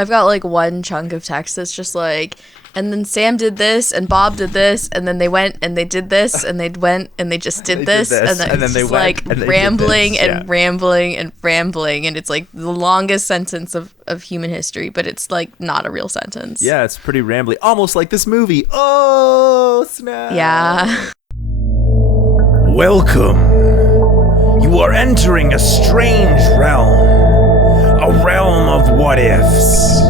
I've got like one chunk of text that's just like, and then Sam did this and Bob did this and then they went and they did this and they went and they just did this and then they like rambling and rambling and rambling, and it's like the longest sentence of human history, but it's like not a real sentence. Yeah, it's pretty rambly, almost like this movie. Oh snap. Yeah. Welcome. You are entering a strange realm. A realm of what ifs.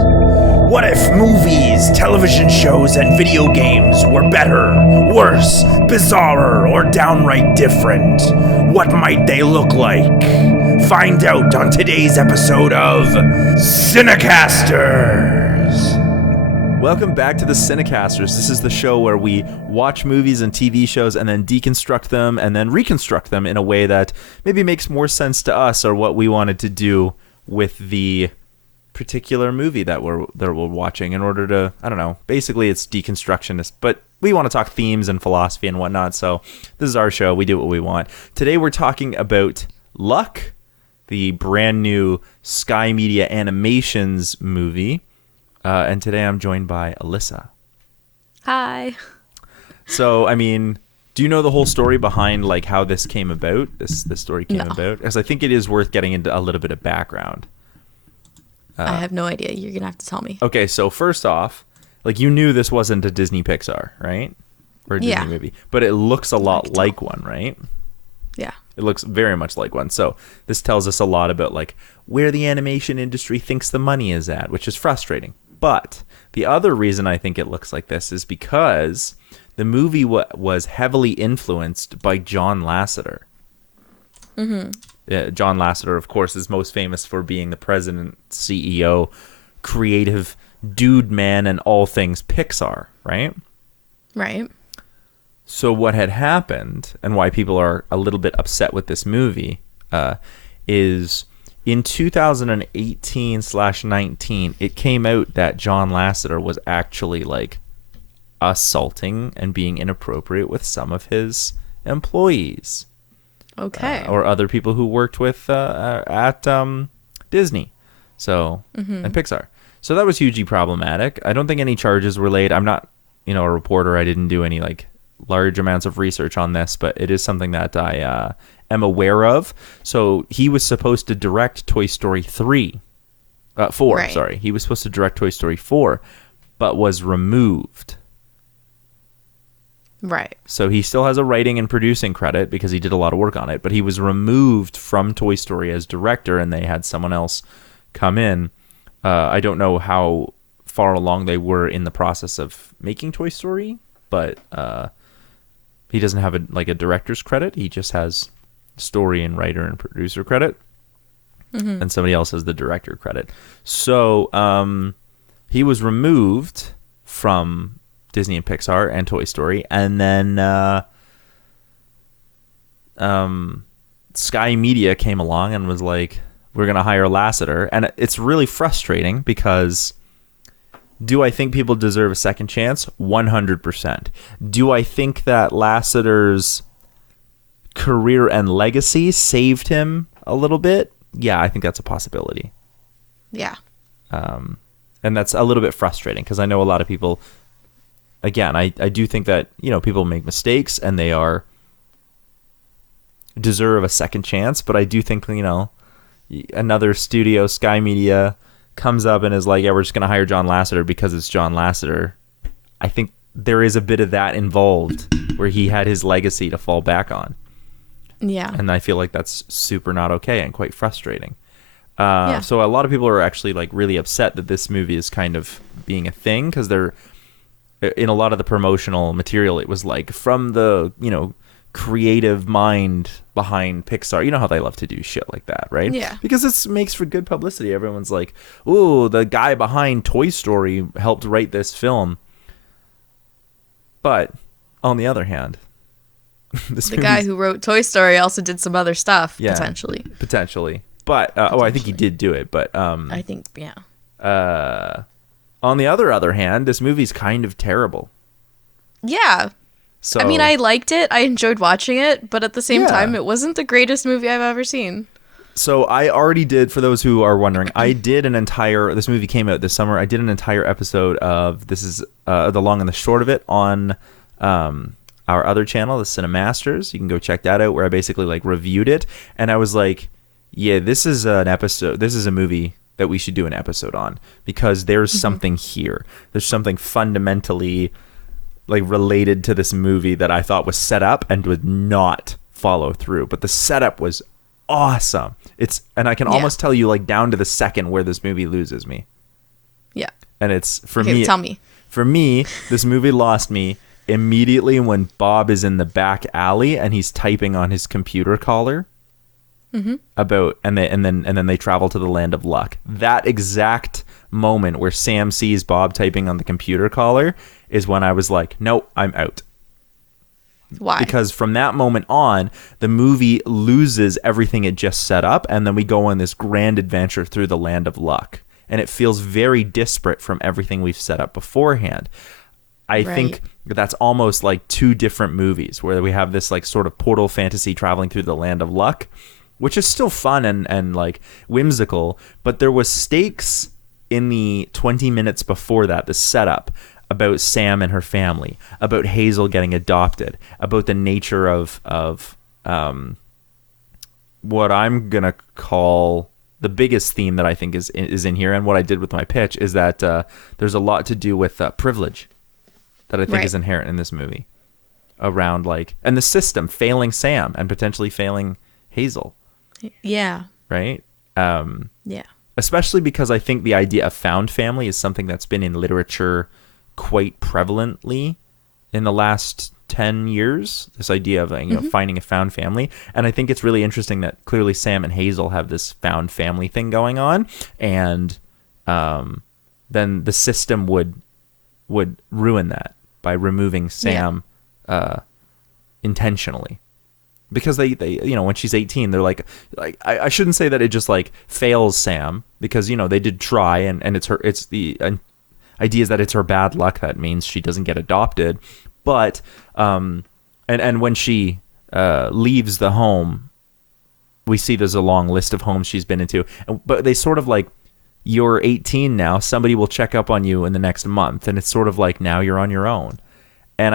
What if movies, television shows, and video games were better, worse, bizarrer, or downright different? What might they look like? Find out on today's episode of CineCasters. Welcome back to the CineCasters. This is the show where we watch movies and TV shows and then deconstruct them and then reconstruct them in a way that maybe makes more sense to us or what we wanted to do with the particular movie that we're watching in order to, I don't know, basically it's deconstructionist, but we want to talk themes and philosophy and whatnot, so this is our show. We do what we want. Today we're talking about Luck, the brand new Sky Media Animations movie, and today I'm joined by Alessa. Hi. So, I mean, do you know the whole story behind like how this came about? This story came about? Because I think it is worth getting into a little bit of background. I have no idea. You're going to have to tell me. Okay, so first off, like you knew this wasn't a Disney Pixar, right? Or a Disney movie. But it looks a lot like one, right? Yeah. It looks very much like one. So this tells us a lot about like where the animation industry thinks the money is at, which is frustrating. But the other reason I think it looks like this is because the movie was heavily influenced by John Lasseter. Mm-hmm. John Lasseter, of course, is most famous for being the president, CEO, creative dude man, and all things Pixar, right? Right. So what had happened, and why people are a little bit upset with this movie, is in 2018/19, it came out that John Lasseter was actually like assaulting and being inappropriate with some of his employees. Okay. Or other people who worked with at Disney, so and Pixar. So that was hugely problematic. I don't think any charges were laid. I'm not, a reporter. I didn't do any like large amounts of research on this, but it is something that I am aware of. So he was supposed to direct Toy Story 4. Right. Sorry, he was supposed to direct Toy Story 4, but was removed. Right. So he still has a writing and producing credit because he did a lot of work on it, but he was removed from Toy Story as director, and they had someone else come in. I don't know how far along they were in the process of making Toy Story, but he doesn't have a director's credit. He just has story and writer and producer credit, and somebody else has the director credit. So he was removed from Disney and Pixar and Toy Story, and then Sky Media came along and was like, we're going to hire Lasseter. And it's really frustrating because do I think people deserve a second chance? 100%. Do I think that Lasseter's career and legacy saved him a little bit? Yeah, I think that's a possibility. Yeah. And that's a little bit frustrating because I know a lot of people... Again, I do think that, people make mistakes and they deserve a second chance. But I do think, another studio, Sky Media, comes up and is like, yeah, we're just going to hire John Lasseter because it's John Lasseter. I think there is a bit of that involved where he had his legacy to fall back on. Yeah. And I feel like that's super not okay and quite frustrating. So a lot of people are actually like really upset that this movie is kind of being a thing because they're... In a lot of the promotional material, it was like from the, creative mind behind Pixar. You know how they love to do shit like that, right? Yeah. Because this makes for good publicity. Everyone's like, ooh, the guy behind Toy Story helped write this film. But on the other hand, the guy who wrote Toy Story also did some other stuff, potentially. But, I think he did do it. But I think, yeah. On the other hand, this movie's kind of terrible. Yeah. So I mean, I liked it. I enjoyed watching it, but at the same time, it wasn't the greatest movie I've ever seen. So I already did, for those who are wondering, this movie came out this summer. I did an entire episode of, this is the long and the short of it, on our other channel, the CineMasters. You can go check that out, where I basically like reviewed it. And I was like, yeah, this is a movie that we should do an episode on, because there's something here. There's something fundamentally like related to this movie that I thought was set up and would not follow through. But the setup was awesome. And I can almost tell you like down to the second where this movie loses me. Yeah. And it's tell me. For me, this movie lost me immediately when Bob is in the back alley and he's typing on his computer caller about, and then they travel to the land of luck. That exact moment where Sam sees Bob typing on the computer caller is when I was like, nope, I'm out. Why? Because from that moment on, the movie loses everything it just set up, and then we go on this grand adventure through the land of luck. And it feels very disparate from everything we've set up beforehand. I think that's almost like two different movies, where we have this like sort of portal fantasy traveling through the land of luck, which is still fun and like whimsical, but there was stakes in the 20 minutes before that, the setup, about Sam and her family, about Hazel getting adopted, about the nature of what I'm gonna call the biggest theme that I think is in here, and what I did with my pitch is that there's a lot to do with privilege that I think is inherent in this movie, around like, and the system failing Sam and potentially failing Hazel. Yeah. Right. Yeah. Especially because I think the idea of found family is something that's been in literature quite prevalently in the last 10 years, this idea of finding a found family. And I think it's really interesting that clearly Sam and Hazel have this found family thing going on, and then the system would ruin that by removing Sam intentionally, because they when she's 18, they're like I shouldn't say that it just like fails Sam, because they did try, and it's the idea is that it's her bad luck that means she doesn't get adopted. But and when she leaves the home, we see there's a long list of homes she's been into, but they sort of like, you're 18 now, somebody will check up on you in the next month, and it's sort of like, now you're on your own. And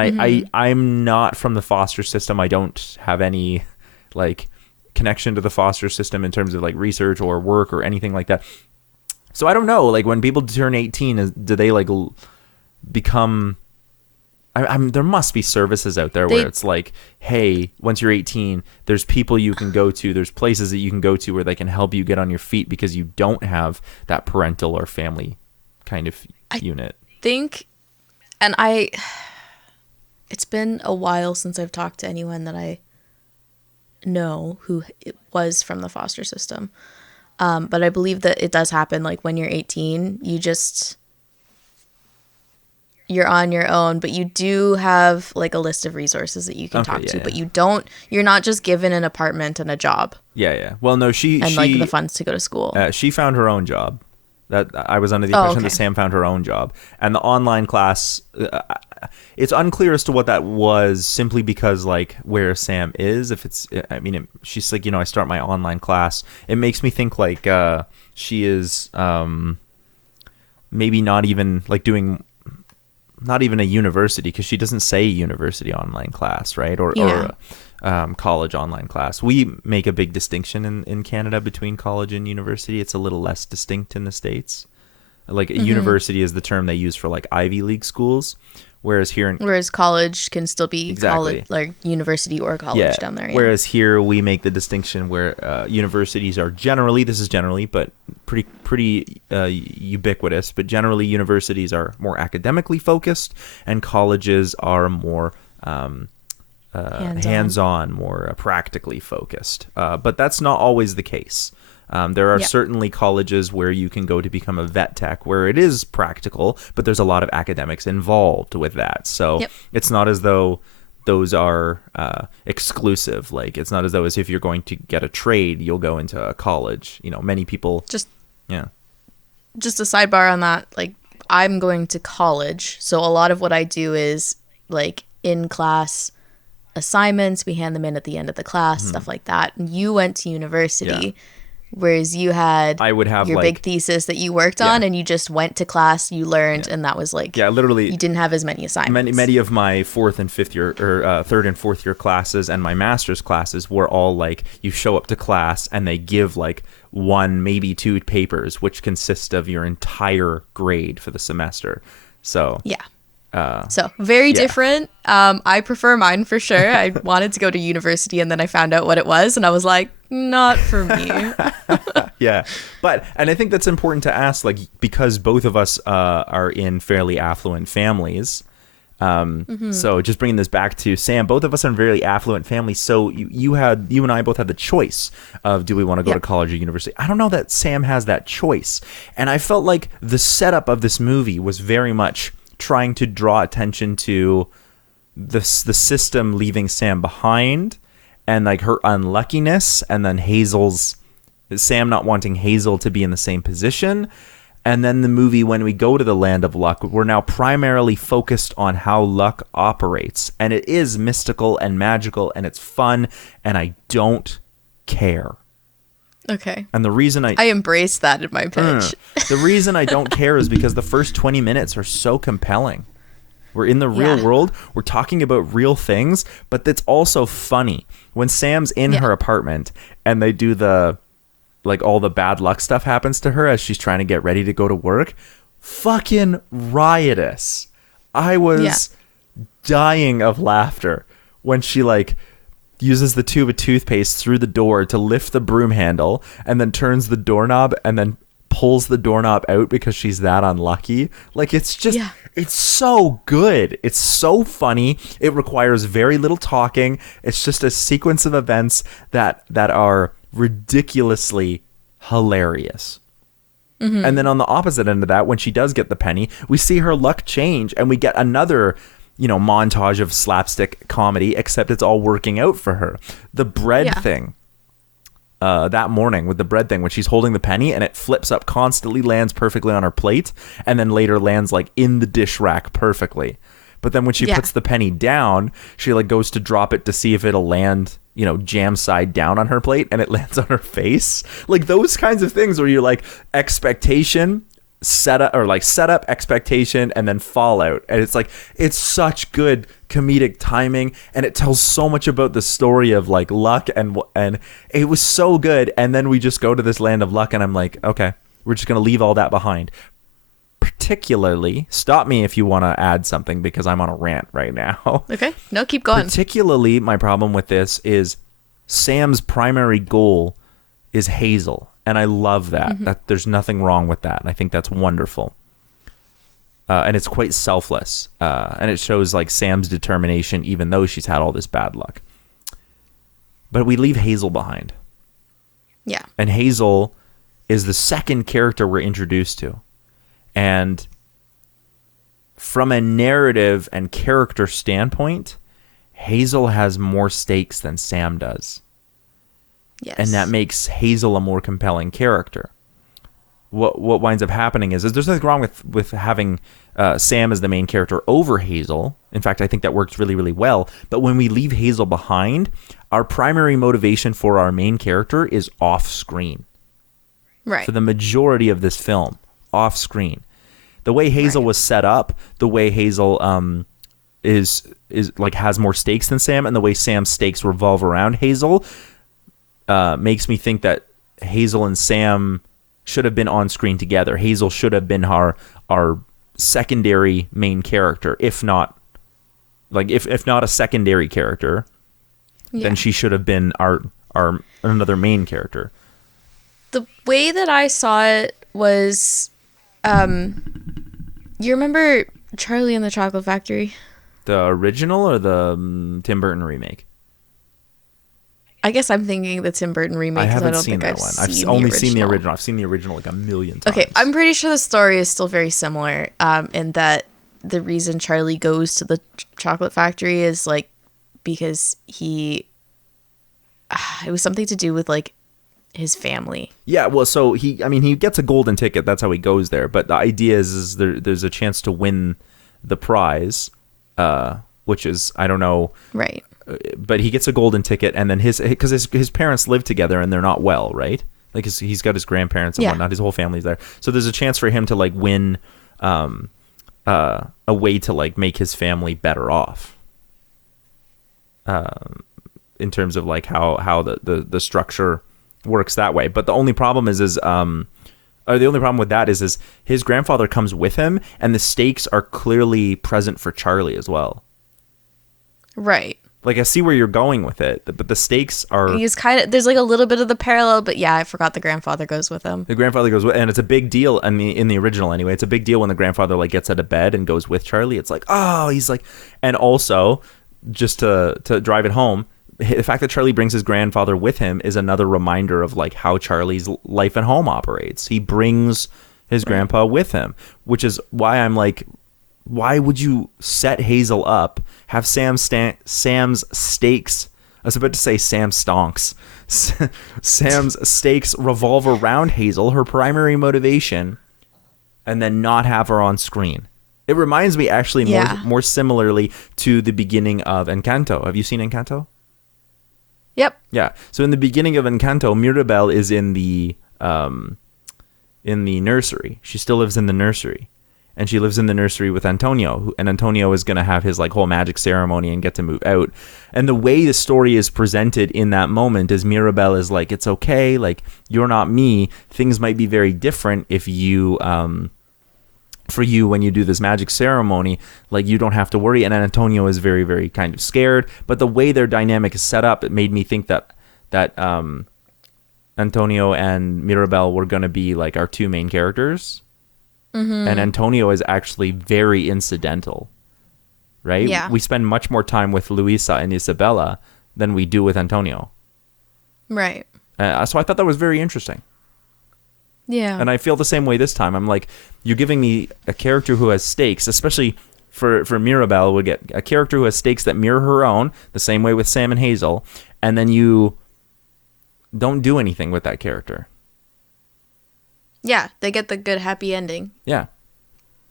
I'm not from the foster system. I don't have any like connection to the foster system in terms of like research or work or anything like that. So I don't know, like when people turn 18, do they like become, there must be services out there where it's like, hey, once you're 18, there's people you can go to, there's places that you can go to where they can help you get on your feet because you don't have that parental or family kind of unit. I think, and it's been a while since I've talked to anyone that I know who was from the foster system. But I believe that it does happen. Like when you're 18, you're on your own, but you do have like a list of resources that you can talk to, but you're not just given an apartment and a job. Yeah. Well, no, like the funds to go to school. She found her own job. That I was under the impression that Sam found her own job, and the online class, it's unclear as to what that was, simply because like where Sam is, if it's, she's like, I start my online class. It makes me think like she is maybe not even like doing, not even a university, because she doesn't say university online class, right? Or college online class. We make a big distinction in Canada between college and university. It's a little less distinct in the States. Like a university is the term they use for like Ivy League schools, whereas college can still be college, like university or college down there. Yeah. Whereas here we make the distinction where universities are generally, but pretty ubiquitous, but generally universities are more academically focused and colleges are more hands-on, more practically focused. But that's not always the case. There are certainly colleges where you can go to become a vet tech, where it is practical, but there's a lot of academics involved with that. So it's not as though those are exclusive. Like it's not as though as if you're going to get a trade, you'll go into a college. Many people just a sidebar on that. Like I'm going to college, so a lot of what I do is like in class assignments. We hand them in at the end of the class, stuff like that. And you went to university. Whereas you had I would have your like, big thesis that you worked on, and you just went to class, you learned, and that was like, literally, you didn't have as many assignments. Many of my third and fourth year classes and my master's classes were all like, you show up to class and they give like 1, maybe 2 papers, which consist of your entire grade for the semester. So so very different. I prefer mine for sure. I wanted to go to university, and then I found out what it was, and I was like, not for me. And I think that's important to ask, like, because both of us are in fairly affluent families. So just bringing this back to Sam, both of us are in very affluent families. So you and I both had the choice of, do we want to go to college or university? I don't know that Sam has that choice. And I felt like the setup of this movie was very much trying to draw attention to the system leaving Sam behind, and like her unluckiness, and then Sam not wanting Hazel to be in the same position. And then the movie, when we go to the land of luck, we're now primarily focused on how luck operates. And it is mystical and magical, and it's fun, and I don't care. Okay. And the reason I embrace that in my pitch. The reason I don't care is because the first 20 minutes are so compelling. We're in the real world. We're talking about real things, but it's also funny. When Sam's in her apartment and they do all the bad luck stuff happens to her as she's trying to get ready to go to work. Fucking riotous. I was dying of laughter when she uses the tube of toothpaste through the door to lift the broom handle, and then turns the doorknob and then pulls the doorknob out because she's that unlucky. It's just, it's so good. It's so funny. It requires very little talking. It's just a sequence of events that are ridiculously hilarious. And then on the opposite end of that, when she does get the penny, we see her luck change, and we get another montage of slapstick comedy, except it's all working out for her. The bread thing, that morning with the bread thing, when she's holding the penny and it flips up constantly, lands perfectly on her plate, and then later lands in the dish rack perfectly. But then when she puts the penny down, she goes to drop it to see if it'll land, jam side down on her plate, and it lands on her face. Those kinds of things where you're expectation, setup, expectation, and then fallout. And it's such good comedic timing, and it tells so much about the story of luck, and it was so good. And then we just go to this land of luck, and I'm like, okay, we're just gonna leave all that behind. Particularly, stop me if you want to add something, because I'm on a rant right now. Okay, no, keep going. Particularly, my problem with this is Sam's primary goal is Hazel. And I love that. That there's nothing wrong with that. And I think that's wonderful. And it's quite selfless. And it shows Sam's determination, even though she's had all this bad luck. But we leave Hazel behind. Yeah. And Hazel is the second character we're introduced to. And from a narrative and character standpoint, Hazel has more stakes than Sam does. Yes. And that makes Hazel a more compelling character. What winds up happening is there's nothing wrong with having Sam as the main character over Hazel. In fact, I think that works really, really well. But when we leave Hazel behind, our primary motivation for our main character is off screen. Right. For the majority of this film, off screen. The way Hazel was set up, the way Hazel is has more stakes than Sam, and the way Sam's stakes revolve around Hazel, makes me think that Hazel and Sam should have been on screen together. Hazel should have been our secondary main character, if not if not a secondary character, then she should have been our another main character. The way that I saw it was, you remember Charlie and the Chocolate Factory? The original or the Tim Burton remake? I guess I'm thinking the Tim Burton remake. I haven't don't seen think that one. I've only seen the original. I've seen the original a million times. Okay, I'm pretty sure the story is still very similar, in that the reason Charlie goes to the chocolate factory is because it was something to do with his family. Yeah, well, so he gets a golden ticket. That's how he goes there. But the idea is there's a chance to win the prize, which is, I don't know. Right. But he gets a golden ticket, and then his parents live together and they're not well, right? Like he's got his grandparents and whatnot. His whole family's there. So there's a chance for him to like win a way to like make his family better off. In terms of like how the structure works that way. But the only problem is the only problem with that is his grandfather comes with him, and the stakes are clearly present for Charlie as well. Right. Like, I see where you're going with it, but the stakes are... There's like a little bit of the parallel, but yeah, I forgot the grandfather goes with him. The grandfather goes with, and it's a big deal in the original anyway. It's a big deal when the grandfather like gets out of bed and goes with Charlie. It's like, oh, he's like... And also, just to drive it home, the fact that Charlie brings his grandfather with him is another reminder of like how Charlie's life at home operates. He brings his grandpa with him, which is why I'm like, why would you set Hazel up, have Sam's stakes, I was about to say Sam stonks, Sam's stakes revolve around Hazel, her primary motivation, and then not have her on screen? It reminds me actually more similarly to the beginning of Encanto. Have you seen Encanto? Yep. Yeah. So in the beginning of Encanto, Mirabel is in the nursery. She still lives in the nursery, and she lives in the nursery with Antonio. And Antonio is going to have his like whole magic ceremony and get to move out. And the way the story is presented in that moment is Mirabel is like, it's okay. Like, you're not me. Things might be very different if you for you when you do this magic ceremony, like, you don't have to worry. And Antonio is very, very kind of scared, but the way their dynamic is set up, it made me think that Antonio and Mirabel were going to be like our two main characters. Mm-hmm. And Antonio is actually very incidental, right? Yeah. We spend much more time with Luisa and Isabella than we do with Antonio. Right. So I thought that was very interesting. Yeah. And I feel the same way this time. I'm like, you're giving me a character who has stakes, especially for Mirabel, would get a character who has stakes that mirror her own, the same way with Sam and Hazel, and then you don't do anything with that character. Yeah, they get the good happy ending. Yeah.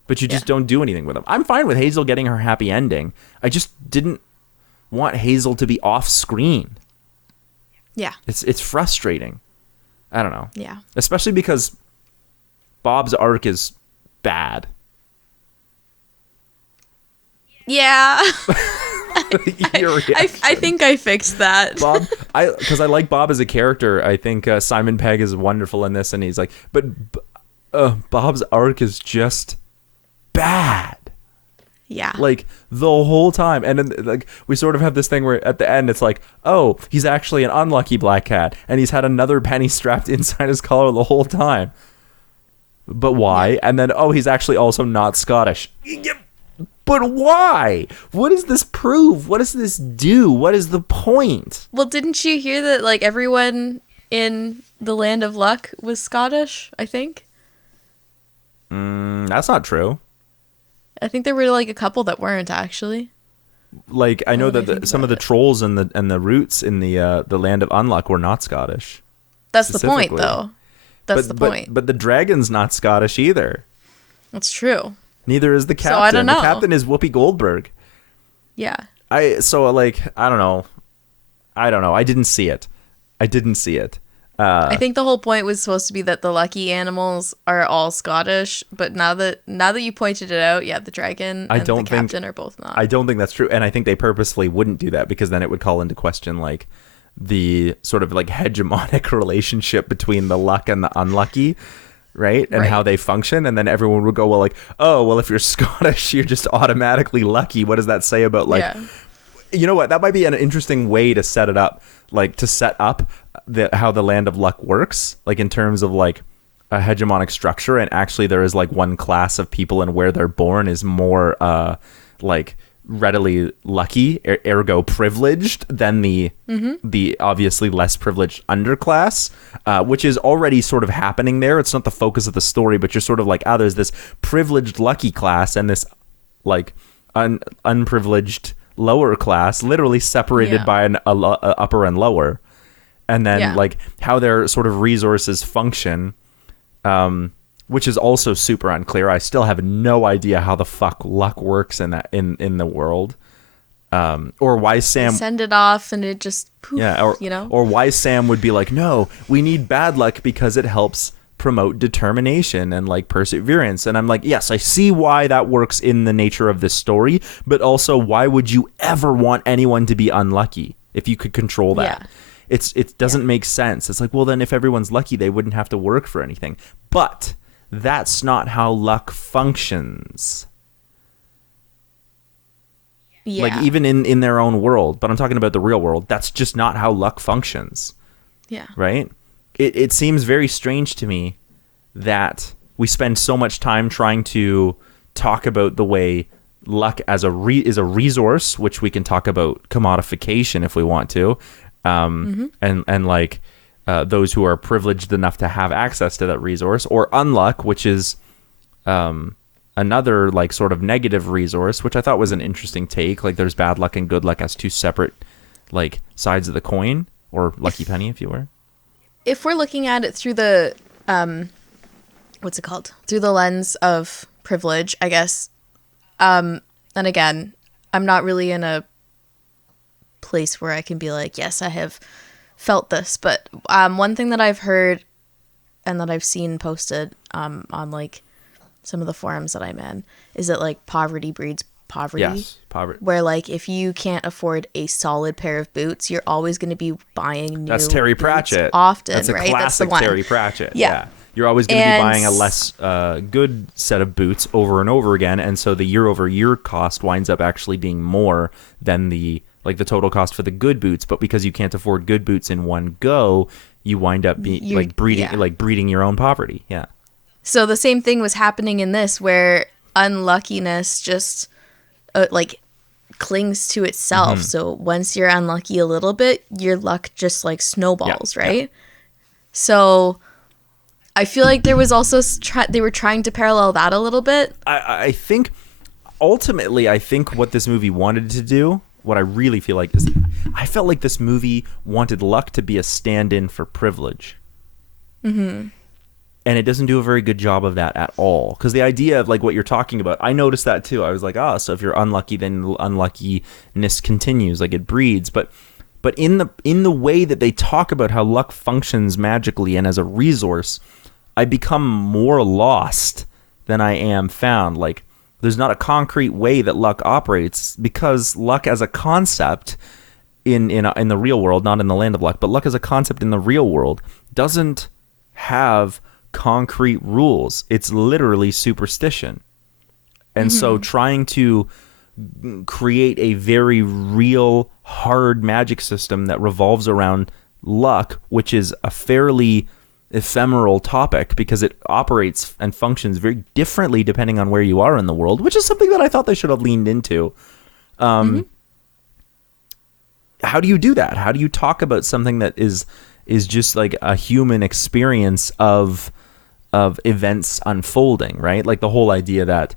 But you just don't do anything with them. I'm fine with Hazel getting her happy ending. I just didn't want Hazel to be off screen. Yeah. It's frustrating. I don't know. Yeah. Especially because Bob's arc is bad. Yeah. I think I fixed that. Bob, because I like Bob as a character. I think Simon Pegg is wonderful in this, and he's like, but Bob's arc is just bad. Yeah. Like, the whole time. And then, like, we sort of have this thing where at the end it's like, oh, he's actually an unlucky black cat, and he's had another penny strapped inside his collar the whole time. But why? Yeah. And then, oh, he's actually also not Scottish. But why? What does this prove? What does this do? What is the point? Well, didn't you hear that, like, everyone in the Land of Luck was Scottish, I think? That's not true. I think there were like a couple that weren't, actually. Like, I know that some of the trolls and the roots in the Land of Unluck were not Scottish. That's the point, though. That's the point. But the dragon's not Scottish either. That's true. Neither is the captain. So I don't know. The captain is Whoopi Goldberg. Yeah. I don't know. I didn't see it. I think the whole point was supposed to be that the lucky animals are all Scottish, but now that you pointed it out, yeah, the dragon and the captain are both not. I don't think that's true, and I think they purposefully wouldn't do that because then it would call into question like the sort of like hegemonic relationship between the luck and the unlucky, right? And how they function, and then everyone would go, well, like, oh, well, if you're Scottish, you're just automatically lucky. What does that say about like? Yeah. You know what? That might be an interesting way to set it up, like to set up how the Land of Luck works, like in terms of like a hegemonic structure, and actually there is like one class of people and where they're born is more like readily lucky, ergo privileged, than the obviously less privileged underclass, which is already sort of happening there. It's not the focus of the story, but you're sort of like, there's this privileged lucky class and this like unprivileged lower class, literally separated by an upper and lower. And then like how their sort of resources function, which is also super unclear. I still have no idea how the fuck luck works in that in the world. Or why Sam send it off and it just poof, or why Sam would be like, no, we need bad luck because it helps promote determination and like perseverance. And I'm like, yes, I see why that works in the nature of this story, but also why would you ever want anyone to be unlucky if you could control that? It doesn't make sense. It's like, well, then if everyone's lucky, they wouldn't have to work for anything. But that's not how luck functions. Yeah. Like even in their own world, but I'm talking about the real world. That's just not how luck functions. Yeah. Right? It seems very strange to me that we spend so much time trying to talk about the way luck as is a resource, which we can talk about commodification if we want to, and like those who are privileged enough to have access to that resource, or unluck, which is another like sort of negative resource, which I thought was an interesting take. Like there's bad luck and good luck as two separate like sides of the coin, or lucky penny, if you were. If we're looking at it through the through the lens of privilege, I guess, and again, I'm not really in a place where I can be like, yes, I have felt this, but one thing that I've heard and that I've seen posted on like some of the forums that I'm in is that like poverty breeds poverty. Yes, poverty. Where like if you can't afford a solid pair of boots, you're always going to be buying new. That's Terry Pratchett. Often, that's a right? Classic That's the one. Terry Pratchett. Yeah. You're always going to be buying a less good set of boots over and over again, and so the year-over-year cost winds up actually being more than the total cost for the good boots. But because you can't afford good boots in one go, you wind up being breeding your own poverty. Yeah. So the same thing was happening in this, where unluckiness just clings to itself. So once you're unlucky a little bit, your luck just like snowballs, right? Yeah. So I feel like there was also they were trying to parallel that a little bit. I think ultimately, what this movie wanted to do, what I really feel like is, I felt like this movie wanted luck to be a stand-in for privilege. Mm-hmm. And it doesn't do a very good job of that at all. Because the idea of like what you're talking about, I noticed that too. I was like, so if you're unlucky, then unluckiness continues, like it breeds. But in the way that they talk about how luck functions magically and as a resource, I become more lost than I am found. Like there's not a concrete way that luck operates, because luck as a concept in the real world, not in the land of luck, but luck as a concept in the real world doesn't have concrete rules. It's literally superstition. And so trying to create a very real hard magic system that revolves around luck, which is a fairly ephemeral topic because it operates and functions very differently depending on where you are in the world, which is something that I thought they should have leaned into. How do you do that? How do you talk about something that is just like a human experience of events unfolding, right? Like the whole idea that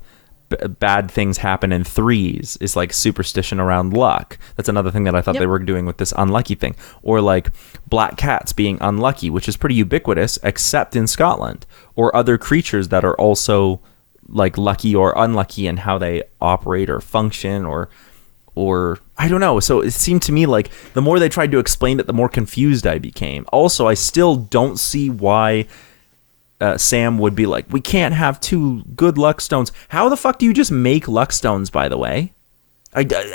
bad things happen in threes is like superstition around luck. That's another thing that I thought they were doing with this unlucky thing. Or like black cats being unlucky, which is pretty ubiquitous, except in Scotland. Or other creatures that are also like lucky or unlucky in how they operate or function, or I don't know. So it seemed to me like the more they tried to explain it, the more confused I became. Also, I still don't see why Sam would be like, we can't have two good luck stones. How the fuck do you just make luck stones, by the way?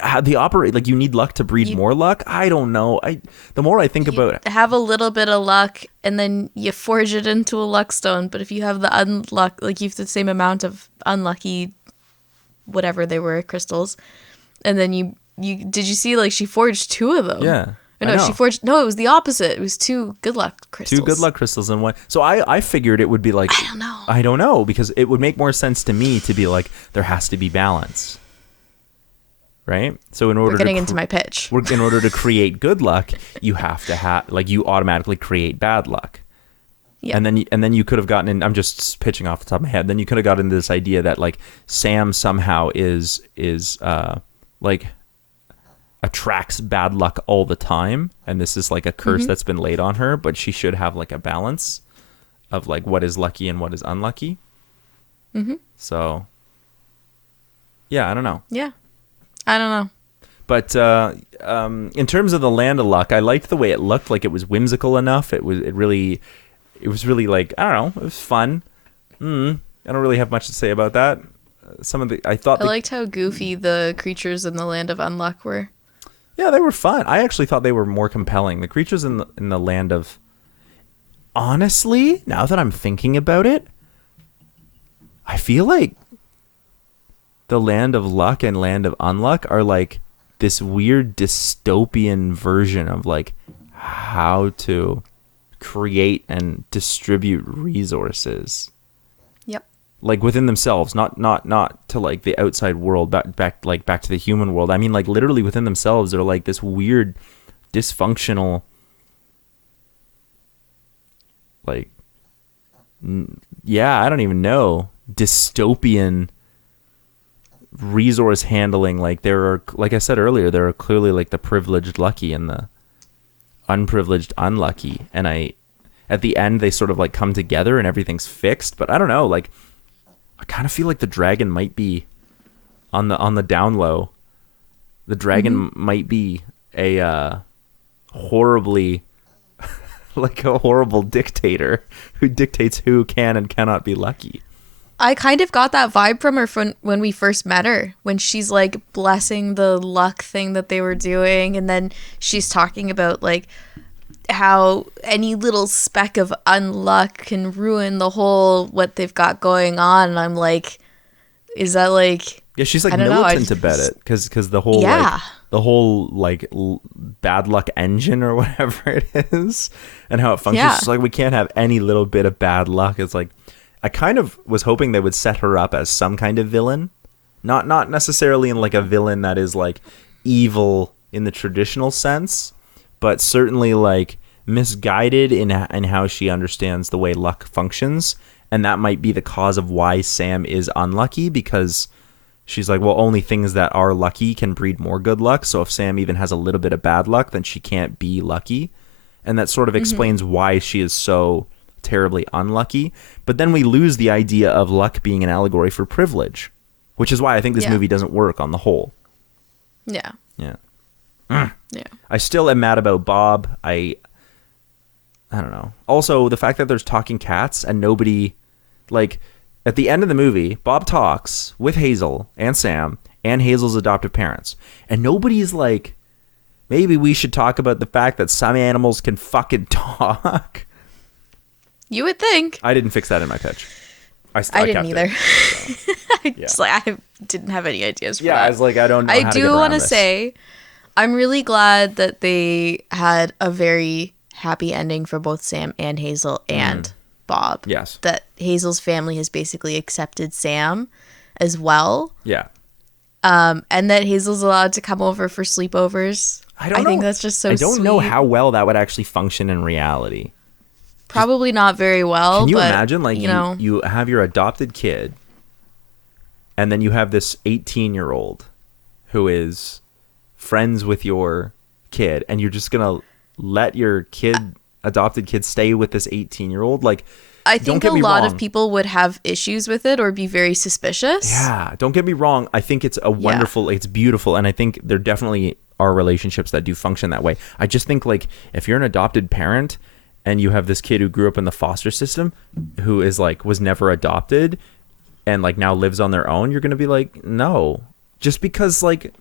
How they operate? Like, you need luck to breed more luck? I don't know. The more I think about it, have a little bit of luck and then you forge it into a luck stone. But if you have the unluck, like you have the same amount of unlucky, whatever they were, crystals, and then you did you see like she forged two of them? Yeah. No, she forged. No, it was the opposite. It was two good luck crystals. Two good luck crystals in one. So I figured it would be like, I don't know, because it would make more sense to me to be like, there has to be balance, right? So in order into my pitch, in order to create good luck, you have to have you automatically create bad luck. Yeah. And then you could have gotten in. I'm just pitching off the top of my head. Then you could have gotten into this idea that like Sam somehow is like attracts bad luck all the time, and this is like a curse that's been laid on her, but she should have like a balance of like what is lucky and what is unlucky. So yeah, I don't know. Yeah, I don't know. But in terms of the Land of Luck, I liked the way it looked. Like, it was whimsical enough. It was really like, I don't know, it was fun. I don't really have much to say about that. I liked how goofy the creatures in the Land of Unluck were. Yeah, they were fun. I actually thought they were more compelling. The creatures in the Land of... Honestly, now that I'm thinking about it, I feel like the Land of Luck and Land of Unluck are like this weird dystopian version of like how to create and distribute resources. Yep. Like within themselves, not to like the outside world, back to the human world. I mean, like literally within themselves, they're like this weird, dysfunctional, like, I don't even know, dystopian resource handling. Like there are, like I said earlier, there are clearly like the privileged lucky and the unprivileged unlucky, and at the end they sort of like come together and everything's fixed. But I don't know, like I kind of feel like the dragon might be on the down low. The dragon might be a horribly like a horrible dictator who dictates who can and cannot be lucky. I kind of got that vibe from her when we first met her, when she's like blessing the luck thing that they were doing, and then she's talking about like how any little speck of unluck can ruin the whole what they've got going on. And I'm like, is that like... Yeah, she's like militant about it because the whole bad luck engine or whatever it is and how it functions. Yeah. It's like we can't have any little bit of bad luck. It's like I kind of was hoping they would set her up as some kind of villain, not necessarily in like a villain that is like evil in the traditional sense, but certainly like misguided in how she understands the way luck functions, and that might be the cause of why Sam is unlucky, because she's like, well, only things that are lucky can breed more good luck. So if Sam even has a little bit of bad luck, then she can't be lucky. And that sort of explains why she is so terribly unlucky. But then we lose the idea of luck being an allegory for privilege, which is why I think this movie doesn't work on the whole. Yeah. Yeah. Yeah. I still am mad about Bob. I don't know. Also, the fact that there's talking cats and nobody, like... At the end of the movie, Bob talks with Hazel and Sam and Hazel's adoptive parents. And nobody's like, maybe we should talk about the fact that some animals can fucking talk. You would think. I didn't fix that in my pitch. I didn't either. It, so. I didn't have any ideas for that. Yeah, I was like, I don't know I do want to say, I'm really glad that they had a very happy ending for both Sam and Hazel and Bob. Yes. That Hazel's family has basically accepted Sam as well. Yeah. And that Hazel's allowed to come over for sleepovers. I think that's just so sweet. I don't know how well that would actually function in reality. Probably not very well. Can you imagine, like, you have your adopted kid, and then you have this 18-year-old who is friends with your kid, and you're just going to let your adopted kid stay with this 18-year-old? Like, I think a lot of people would have issues with it or be very suspicious. Yeah, don't get me wrong. I think it's a wonderful, it's beautiful, and I think there definitely are relationships that do function that way. I just think, like, if you're an adopted parent and you have this kid who grew up in the foster system who is like was never adopted and like now lives on their own, you're going to be like, no. Just because, like,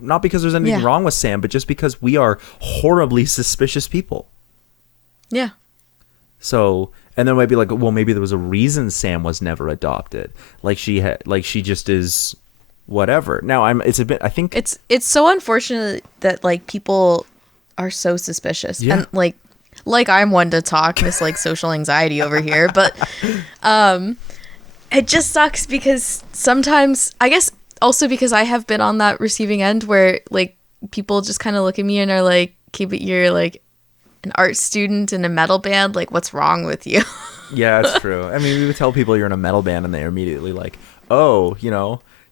not because there's anything wrong with Sam, but just because we are horribly suspicious people. Yeah. So, and then it might be like, well, maybe there was a reason Sam was never adopted. Like she just is whatever. Now I think it's so unfortunate that like people are so suspicious. Yeah. And like I'm one to talk this like social anxiety over here, but it just sucks because sometimes, I guess also because I have been on that receiving end where like people just kind of look at me and are like, keep it, you're like an art student in a metal band, like what's wrong with you? Yeah, that's true. I mean, we would tell people you're in a metal band and they're immediately like, oh,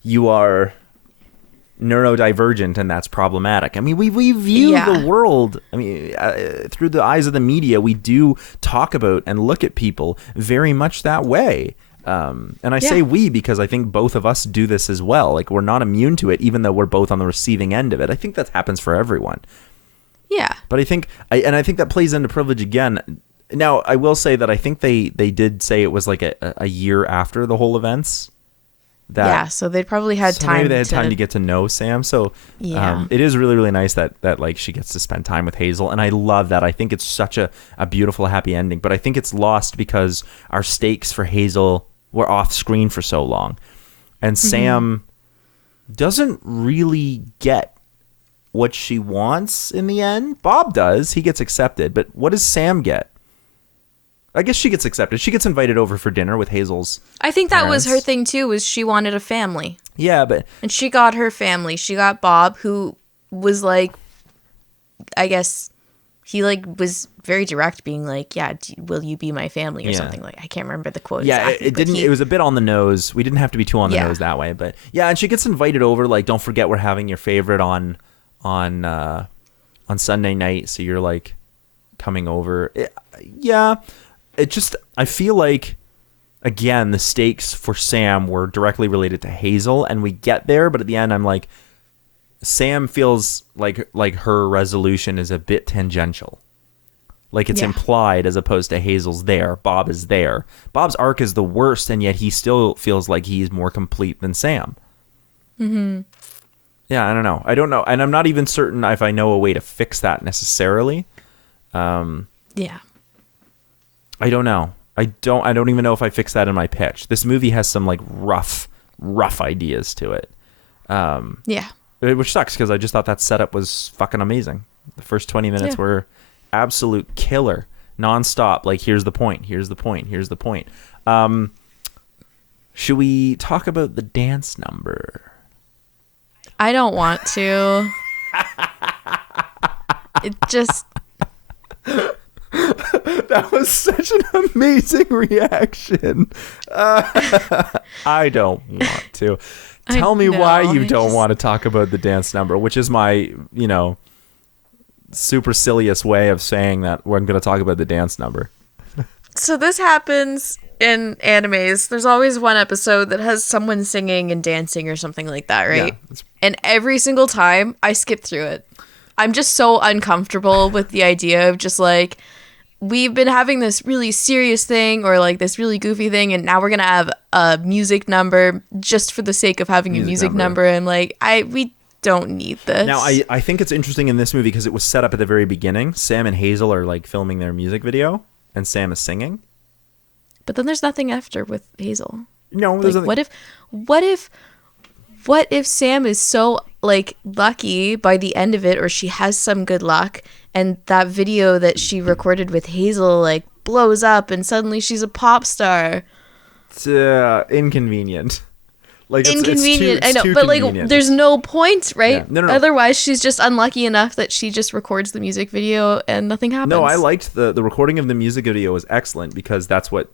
you are neurodivergent and that's problematic. I mean, we view the world, I mean, through the eyes of the media. We do talk about and look at people very much that way. And I say we because I think both of us do this as well. Like, we're not immune to it, even though we're both on the receiving end of it. I think that happens for everyone. Yeah. But I think that plays into privilege again. Now, I will say that I think they did say it was like a year after the whole events. So they probably had time. Maybe they had time to get to know Sam. So it is really, really nice that like she gets to spend time with Hazel. And I love that. I think it's such a beautiful, happy ending. But I think it's lost because our stakes for Hazel were off screen for so long. And Sam doesn't really get what she wants in the end. Bob does. He gets accepted. But what does Sam get? I guess she gets accepted. She gets invited over for dinner with Hazel's I think that parents. was her thing, too, was she wanted a family. Yeah, but... And she got her family. She got Bob, who was like... I guess he like was very direct, being like, yeah, will you be my family or something like... I can't remember the quote exactly. It didn't... It was a bit on the nose. We didn't have to be too on the nose that way. But yeah, and she gets invited over, like, don't forget we're having your favorite on Sunday night, so you're, like, coming over. It just, I feel like, again, the stakes for Sam were directly related to Hazel, and we get there, but at the end, I'm like, Sam feels like her resolution is a bit tangential. Like it's implied as opposed to Hazel's there. Bob is there. Bob's arc is the worst, and yet he still feels like he's more complete than Sam. Mm-hmm. Yeah, I don't know. And I'm not even certain if I know a way to fix that necessarily. I don't know. I don't even know if I fixed that in my pitch. This movie has some like rough ideas to it. Which sucks because I just thought that setup was fucking amazing. The first 20 minutes were absolute killer, nonstop. Like, here's the point. Should we talk about the dance number? I don't want to. It just... That was such an amazing reaction. I don't want to. Tell me why you don't want to talk about the dance number, which is my, supercilious way of saying that we're going to talk about the dance number. So this happens in animes. There's always one episode that has someone singing and dancing or something like that, right? Yeah, and every single time I skip through it. I'm just so uncomfortable with the idea of just like, we've been having this really serious thing or like this really goofy thing, and now we're gonna have a music number just for the sake of having a music number. And like, we don't need this. Now, I think it's interesting in this movie because it was set up at the very beginning. Sam and Hazel are like filming their music video, and Sam is singing. But then there's nothing after with Hazel. No, there's like, what if Sam is so like lucky by the end of it, or she has some good luck, and that video that she recorded with Hazel like blows up and suddenly she's a pop star? It's inconvenient. Like inconvenient. It's I know, but like there's no point, right? Yeah. No. Otherwise, she's just unlucky enough that she just records the music video and nothing happens. No, I liked the recording of the music video was excellent because that's what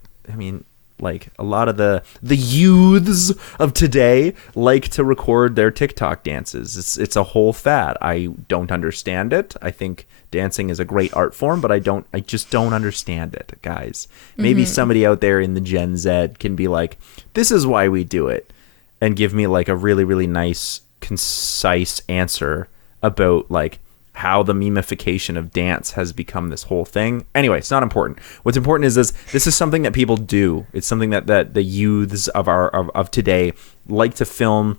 like a lot of the youths of today like to record their TikTok dances. It's a whole fad. I don't understand it. I think dancing is a great art form, but I just don't understand it, guys. Maybe somebody out there in the Gen Z can be like, this is why we do it, and give me like a really, really nice, concise answer about like how the memification of dance has become this whole thing. Anyway, it's not important. What's important is this is something that people do. It's something that the youths of today like to film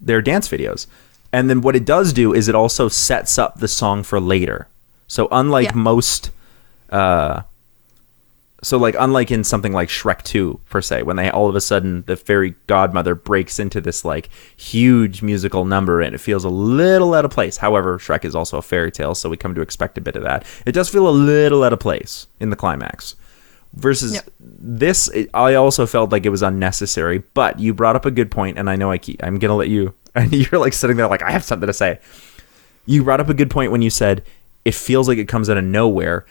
their dance videos. And then what it does do is it also sets up the song for later. So unlike most unlike in something like Shrek 2, per se, when they all of a sudden the fairy godmother breaks into this like huge musical number and it feels a little out of place. However, Shrek is also a fairy tale, so we come to expect a bit of that. It does feel a little out of place in the climax. Versus this, I also felt like it was unnecessary, but you brought up a good point, and I know I'm going to let you, and you're like sitting there like, I have something to say. You brought up a good point when you said, it feels like it comes out of nowhere.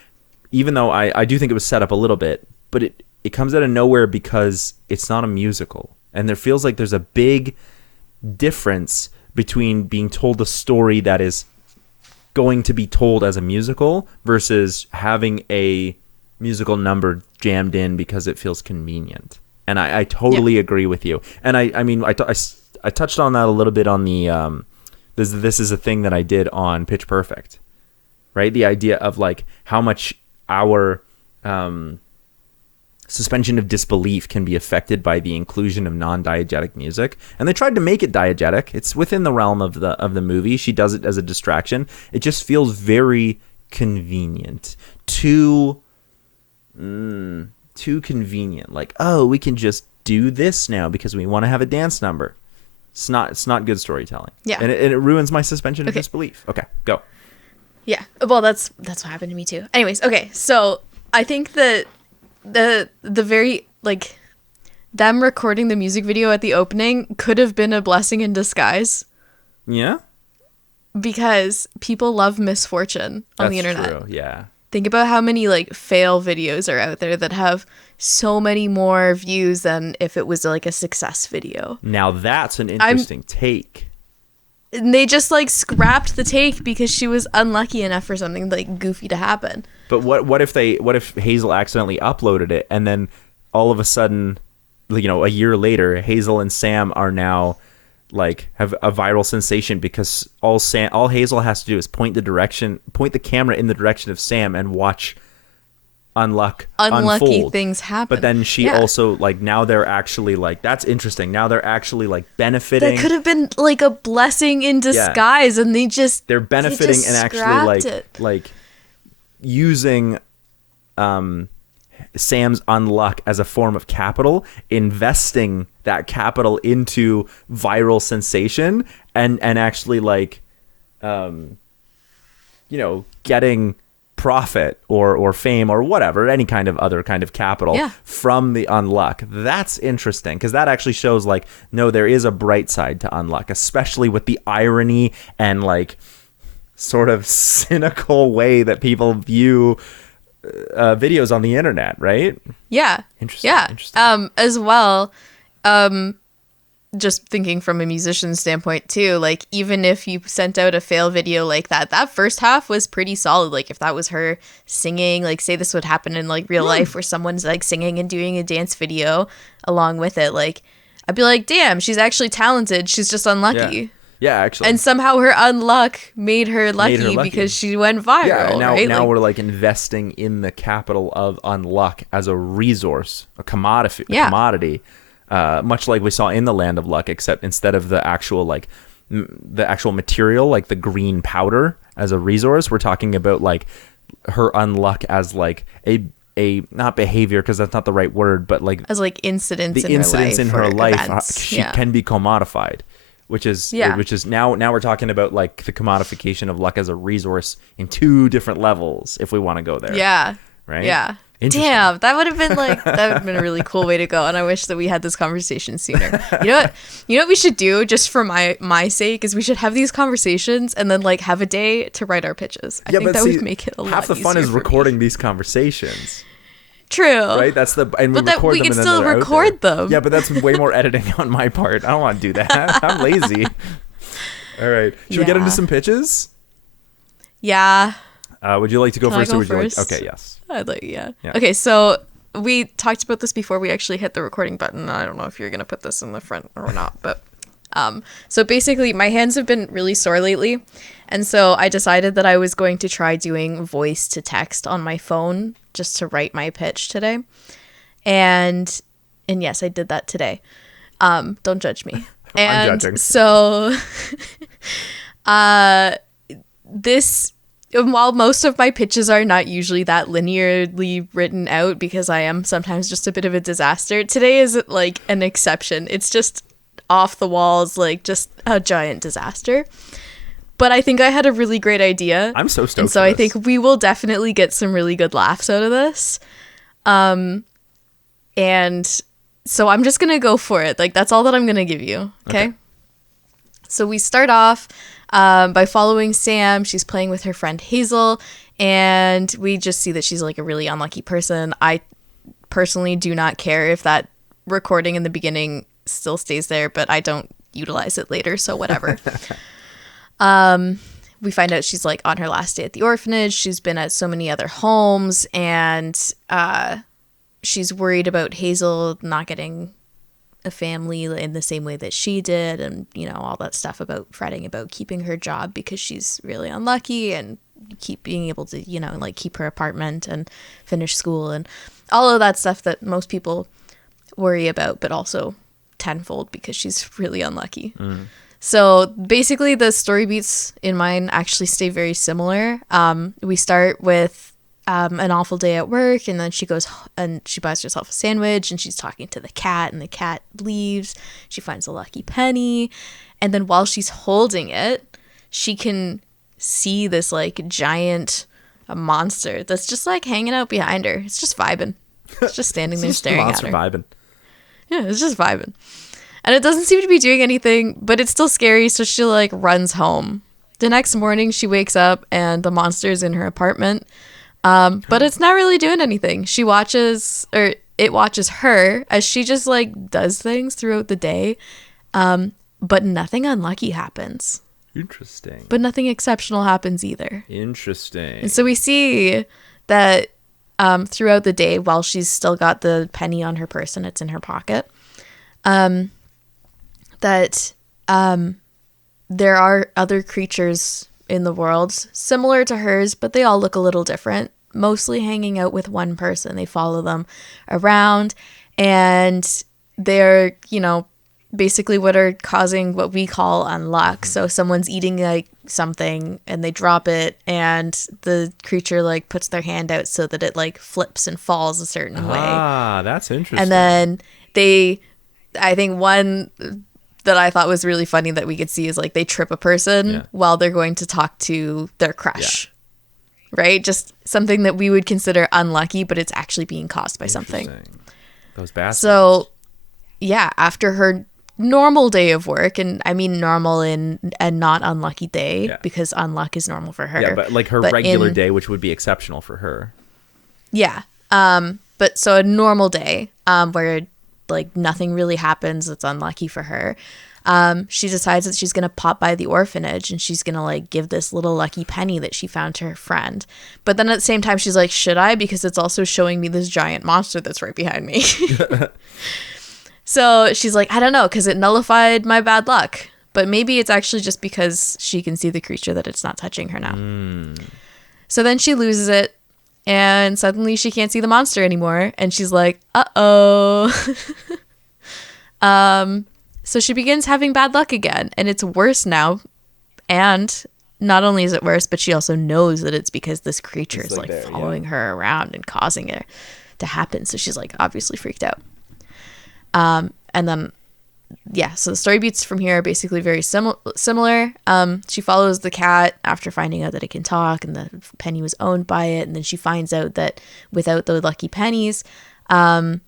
Even though I do think it was set up a little bit, but it comes out of nowhere because it's not a musical. And there feels like there's a big difference between being told a story that is going to be told as a musical versus having a musical number jammed in because it feels convenient. And I totally agree with you. And I mean, I touched on that a little bit on the, this is a thing that I did on Pitch Perfect, right? The idea of like how much our suspension of disbelief can be affected by the inclusion of non-diegetic music. And they tried to make it diegetic. It's within the realm of the movie. She does it as a distraction. It just feels very convenient. Too convenient. Like, oh, we can just do this now because we want to have a dance number. It's not good storytelling. Yeah. And it ruins my suspension of disbelief. Okay, go. Yeah. Well, that's what happened to me too. Anyways, okay. So I think that the very, like, them recording the music video at the opening could have been a blessing in disguise. Yeah? Because people love misfortune on the internet. That's true, yeah. Think about how many, like, fail videos are out there that have so many more views than if it was, like, a success video. Now that's an interesting take. And they just, like, scrapped the take because she was unlucky enough for something, like, goofy to happen. But what if Hazel accidentally uploaded it, and then all of a sudden, you know, a year later, Hazel and Sam are now, like, have a viral sensation because all Hazel has to do is point the camera in the direction of Sam and watch unlucky unfold. Things happen. But then she also, like, now they're actually, like, that's interesting. Now they're actually, like, benefiting. That could have been, like, a blessing in disguise, and they're benefiting and actually like using Sam's unluck as a form of capital, investing that capital into viral sensation, and actually, like, you know, getting profit or fame or whatever, any kind of other kind of capital from the unluck. That's interesting, because that actually shows, like, no, there is a bright side to unluck, especially with the irony and, like, sort of cynical way that people view videos on the internet, right? Yeah. Interesting. Yeah. Interesting. As well, just thinking from a musician's standpoint too, like, even if you sent out a fail video like that first half was pretty solid. Like, if that was her singing, like, say this would happen in, like, real life where someone's, like, singing and doing a dance video along with it, like, I'd be like, damn, she's actually talented. She's just unlucky. Yeah, actually. And somehow her unluck made her lucky because she went viral. Yeah, and now, right? now we're, like, investing in the capital of unluck as a resource, a commodity. Much like we saw in the Land of Luck, except instead of the actual, like, the actual material, like the green powder as a resource, we're talking about, like, her unluck as, like, a not behavior, because that's not the right word, but, like, as, like, incidents in her life she can be commodified, which is now we're talking about, like, the commodification of luck as a resource in two different levels, if we want to go there. Yeah. Right? Yeah. Damn, that would have been a really cool way to go, and I wish that we had this conversation sooner. You know what we should do, just for my sake, is we should have these conversations and then, like, have a day to write our pitches. I think that would make it a lot easier. Half the fun is recording these conversations. True. Right? We can still record them. Yeah, but that's way more editing on my part. I don't want to do that. I'm lazy. All right. Should we get into some pitches? Yeah. Would you like to go first? Or would you like? Okay, yes. I'd like, yeah. Okay, so we talked about this before we actually hit the recording button. I don't know if you're going to put this in the front or not, but so basically my hands have been really sore lately. And so I decided that I was going to try doing voice to text on my phone just to write my pitch today. And yes, I did that today. Don't judge me. And I'm judging. So while most of my pitches are not usually that linearly written out because I am sometimes just a bit of a disaster, today is, like, an exception. It's just off the walls, like, just a giant disaster. But I think I had a really great idea. I'm so stoked. And so I think we will definitely get some really good laughs out of this. And so I'm just going to go for it. Like, that's all that I'm going to give you. Okay? So we start off by following Sam. She's playing with her friend Hazel, and we just see that she's, like, a really unlucky person. I personally do not care if that recording in the beginning still stays there, but I don't utilize it later, so whatever. We find out she's, like, on her last day at the orphanage. She's been at so many other homes, and she's worried about Hazel not getting a family in the same way that she did, and all that stuff about fretting about keeping her job because she's really unlucky, and keep being able to keep her apartment and finish school and all of that stuff that most people worry about, but also tenfold because she's really unlucky. So basically the story beats in mine actually stay very similar. We start with an awful day at work, and then she goes and she buys herself a sandwich, and she's talking to the cat, and the cat leaves. She finds a lucky penny, and then while she's holding it, she can see this like giant monster that's just like hanging out behind her. It's just vibing. It's just standing there staring at her. Vibing. Yeah, it's just vibing. And it doesn't seem to be doing anything, but it's still scary, so she like runs home. The next morning she wakes up and the monster is in her apartment. But it's not really doing anything. It watches her as she just like does things throughout the day. But nothing unlucky happens. Interesting. But nothing exceptional happens either. Interesting. And so we see that throughout the day, while she's still got the penny on her person, it's in her pocket, that there are other creatures in the world similar to hers, but they all look a little different, mostly hanging out with one person. They follow them around, and they're, basically what are causing what we call unluck. So someone's eating like something and they drop it, and the creature like puts their hand out so that it like flips and falls a certain way. Ah, that's interesting. And then I think one that I thought was really funny that we could see is like they trip a person while they're going to talk to their crush. Right? Just something that we would consider unlucky, but it's actually being caused by something. Those bastards. So, yeah, after her normal day of work, and I mean normal in a not unlucky day, because unluck is normal for her. Yeah, but like her regular day, which would be exceptional for her. Yeah. But so a normal day, where like nothing really happens that's unlucky for her. She decides that she's going to pop by the orphanage, and she's going to like give this little lucky penny that she found to her friend. But then at the same time, she's like, should I? Because it's also showing me this giant monster that's right behind me. So she's like, I don't know, because it nullified my bad luck. But maybe it's actually just because she can see the creature that it's not touching her now. So then she loses it, and suddenly she can't see the monster anymore. And she's like, uh-oh. So she begins having bad luck again, and it's worse now. And not only is it worse, but she also knows that it's because this creature is like following her around and causing it to happen. So she's like obviously freaked out. And then, so the story beats from here are basically very similar. She follows the cat after finding out that it can talk and the penny was owned by it. And then she finds out that without the lucky pennies, or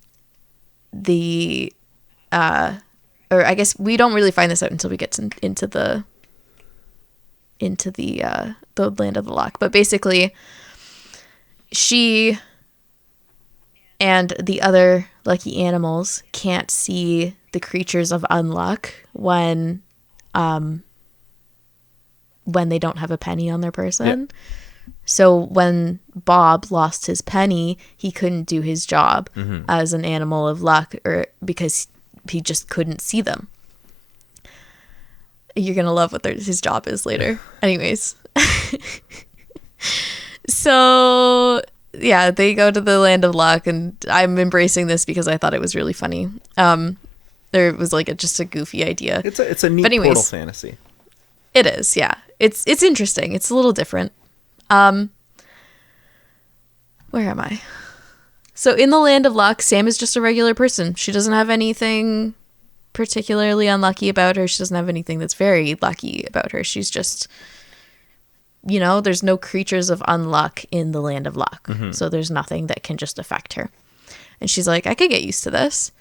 I guess we don't really find this out until we get into the land of the luck. But basically, she and the other lucky animals can't see the creatures of unluck when they don't have a penny on their person. Yep. So when Bob lost his penny, he couldn't do his job as an animal of luck, or because he just couldn't see them. You're gonna love what his job is later. Anyways. So yeah, they go to the land of luck, and I'm embracing this because I thought it was really funny. There was like just a goofy idea. It's a neat portal fantasy. It is, yeah. It's interesting. It's a little different. Where am I? So in the land of luck, Sam is just a regular person. She doesn't have anything particularly unlucky about her. She doesn't have anything that's very lucky about her. She's just, there's no creatures of unluck in the land of luck. So there's nothing that can just affect her. And she's like, I could get used to this.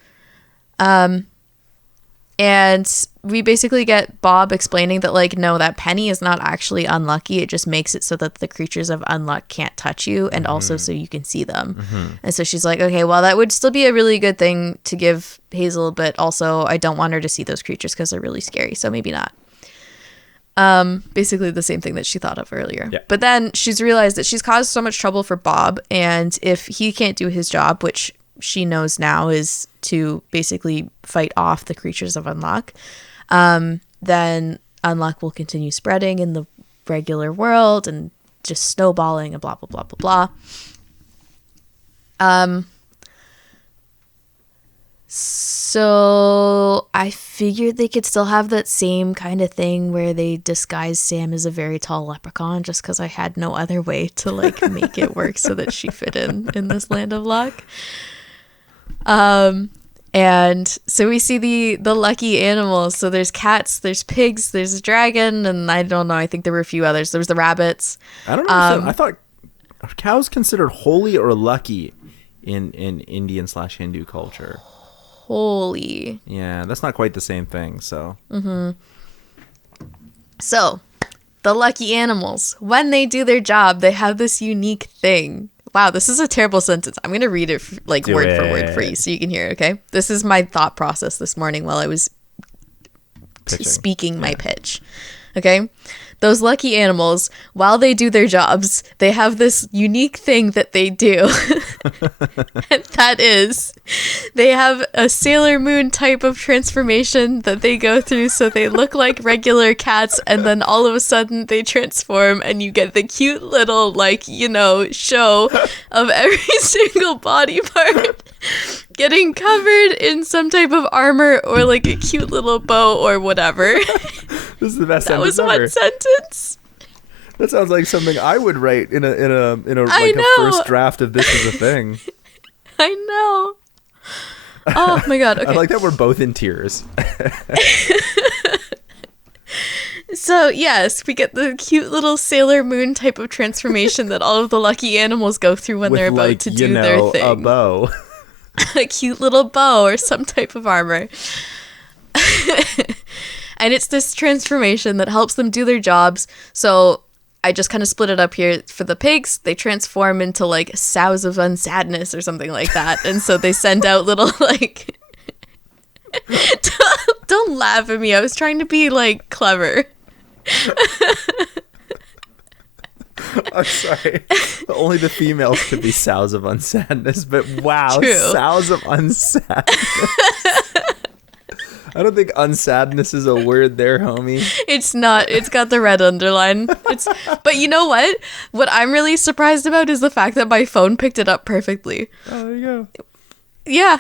And we basically get Bob explaining that, like, no, that penny is not actually unlucky. It just makes it so that the creatures of unluck can't touch you, and also so you can see them. And so she's like, okay, well, that would still be a really good thing to give Hazel, but also I don't want her to see those creatures because they're really scary, so maybe not. Basically the same thing that she thought of earlier. Yeah. But then she's realized that she's caused so much trouble for Bob, and if he can't do his job, which she knows now is to basically fight off the creatures of unluck. Then unluck will continue spreading in the regular world and just snowballing and blah, blah, blah, blah, blah. So I figured they could still have that same kind of thing where they disguise Sam as a very tall leprechaun, just because I had no other way to like make it work so that she fit in this land of luck. And so we see the lucky animals. So there's cats, there's pigs, there's a dragon, and I don't know, I think there were a few others. There was the rabbits. I don't know. I thought, are cows considered holy or lucky in Indian/Hindu culture? Holy. Yeah, that's not quite the same thing, so. So, the lucky animals, when they do their job, they have this unique thing. Wow, this is a terrible sentence. I'm going to read it word for word for you so you can hear it, okay? This is my thought process this morning while I was speaking my pitch, okay? Those lucky animals, while they do their jobs, they have this unique thing that they do. And that is, they have a Sailor Moon type of transformation that they go through so they look like regular cats, and then all of a sudden they transform and you get the cute little, like, you know, show of every single body part getting covered in some type of armor or like a cute little bow or whatever. This is the best that sentence was ever. one sentence. That sounds like something I would write in a first draft of This Is a Thing. I know. Oh my god. Okay. I like that we're both in tears. So yes, we get the cute little Sailor Moon type of transformation that all of the lucky animals go through when they're about to do their thing. A bow. A cute little bow or some type of armor. And it's this transformation that helps them do their jobs. So I just kind of split it up here. For the pigs, they transform into like sows of unsadness or something like that. And so they send out little like... Don't laugh at me. I was trying to be like clever. I'm sorry. Only the females could be sows of unsadness, but wow, True. sows of unsadness. I don't think unsadness is a word there, homie. It's not. It's got the red underline. But you know what? What I'm really surprised about is the fact that my phone picked it up perfectly. Oh, there you go. Yeah.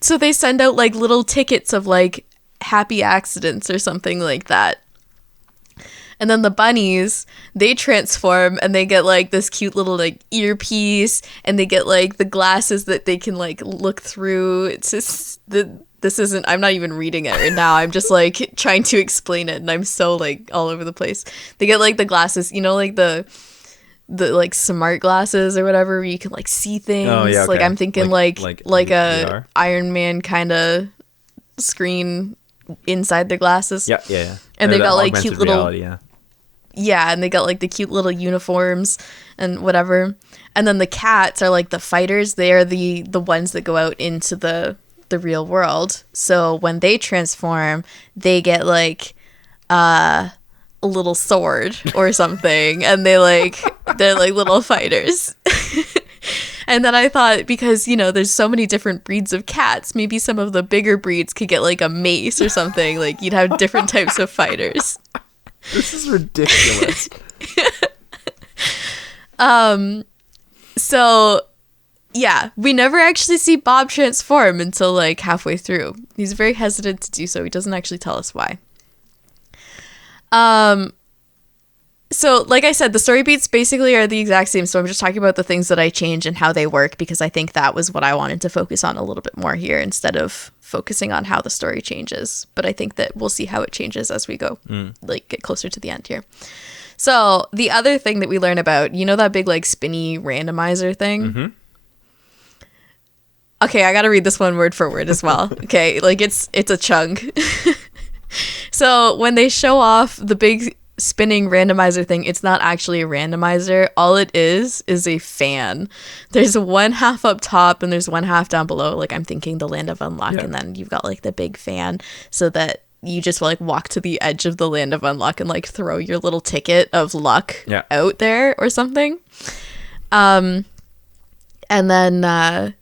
So they send out like little tickets of like happy accidents or something like that. And then the bunnies, they transform and they get like this cute little like earpiece, and they get like the glasses that they can like look through. It's just this isn't, I'm not even reading it right now. I'm just like trying to explain it, and I'm so like all over the place. They get like the glasses, you know, like the like smart glasses or whatever, where you can like see things. Oh, yeah, okay. Like I'm thinking like a VR? Iron Man kind of screen inside their glasses. Yeah. And they got like cute little reality, yeah, and they got like the cute little uniforms and whatever. And then the cats are like the fighters. They are the ones that go out into the real world. So when they transform, they get like a little sword or something, and they're like little fighters. And then I thought, because, you know, there's so many different breeds of cats, maybe some of the bigger breeds could get like a mace or something. Like you'd have different types of fighters. This is ridiculous. So yeah, we never actually see Bob transform until like halfway through. He's very hesitant to do so. He doesn't actually tell us why. So like I said, the story beats basically are the exact same. So I'm just talking about the things that I change and how they work, because I think that was what I wanted to focus on a little bit more here, instead of focusing on how the story changes. But I think that we'll see how it changes as we go, like get closer to the end here. So the other thing that we learn about, you know, that big like spinny randomizer thing? Mm-hmm. Okay, I gotta read this one word for word as well. Okay, like it's a chunk. So when they show off the big spinning randomizer thing, it's not actually a randomizer. All it is a fan. There's one half up top and there's one half down below. Like I'm thinking the land of unlock, and then you've got like the big fan, so that you just like walk to the edge of the land of unlock and like throw your little ticket of luck out there or something. And then,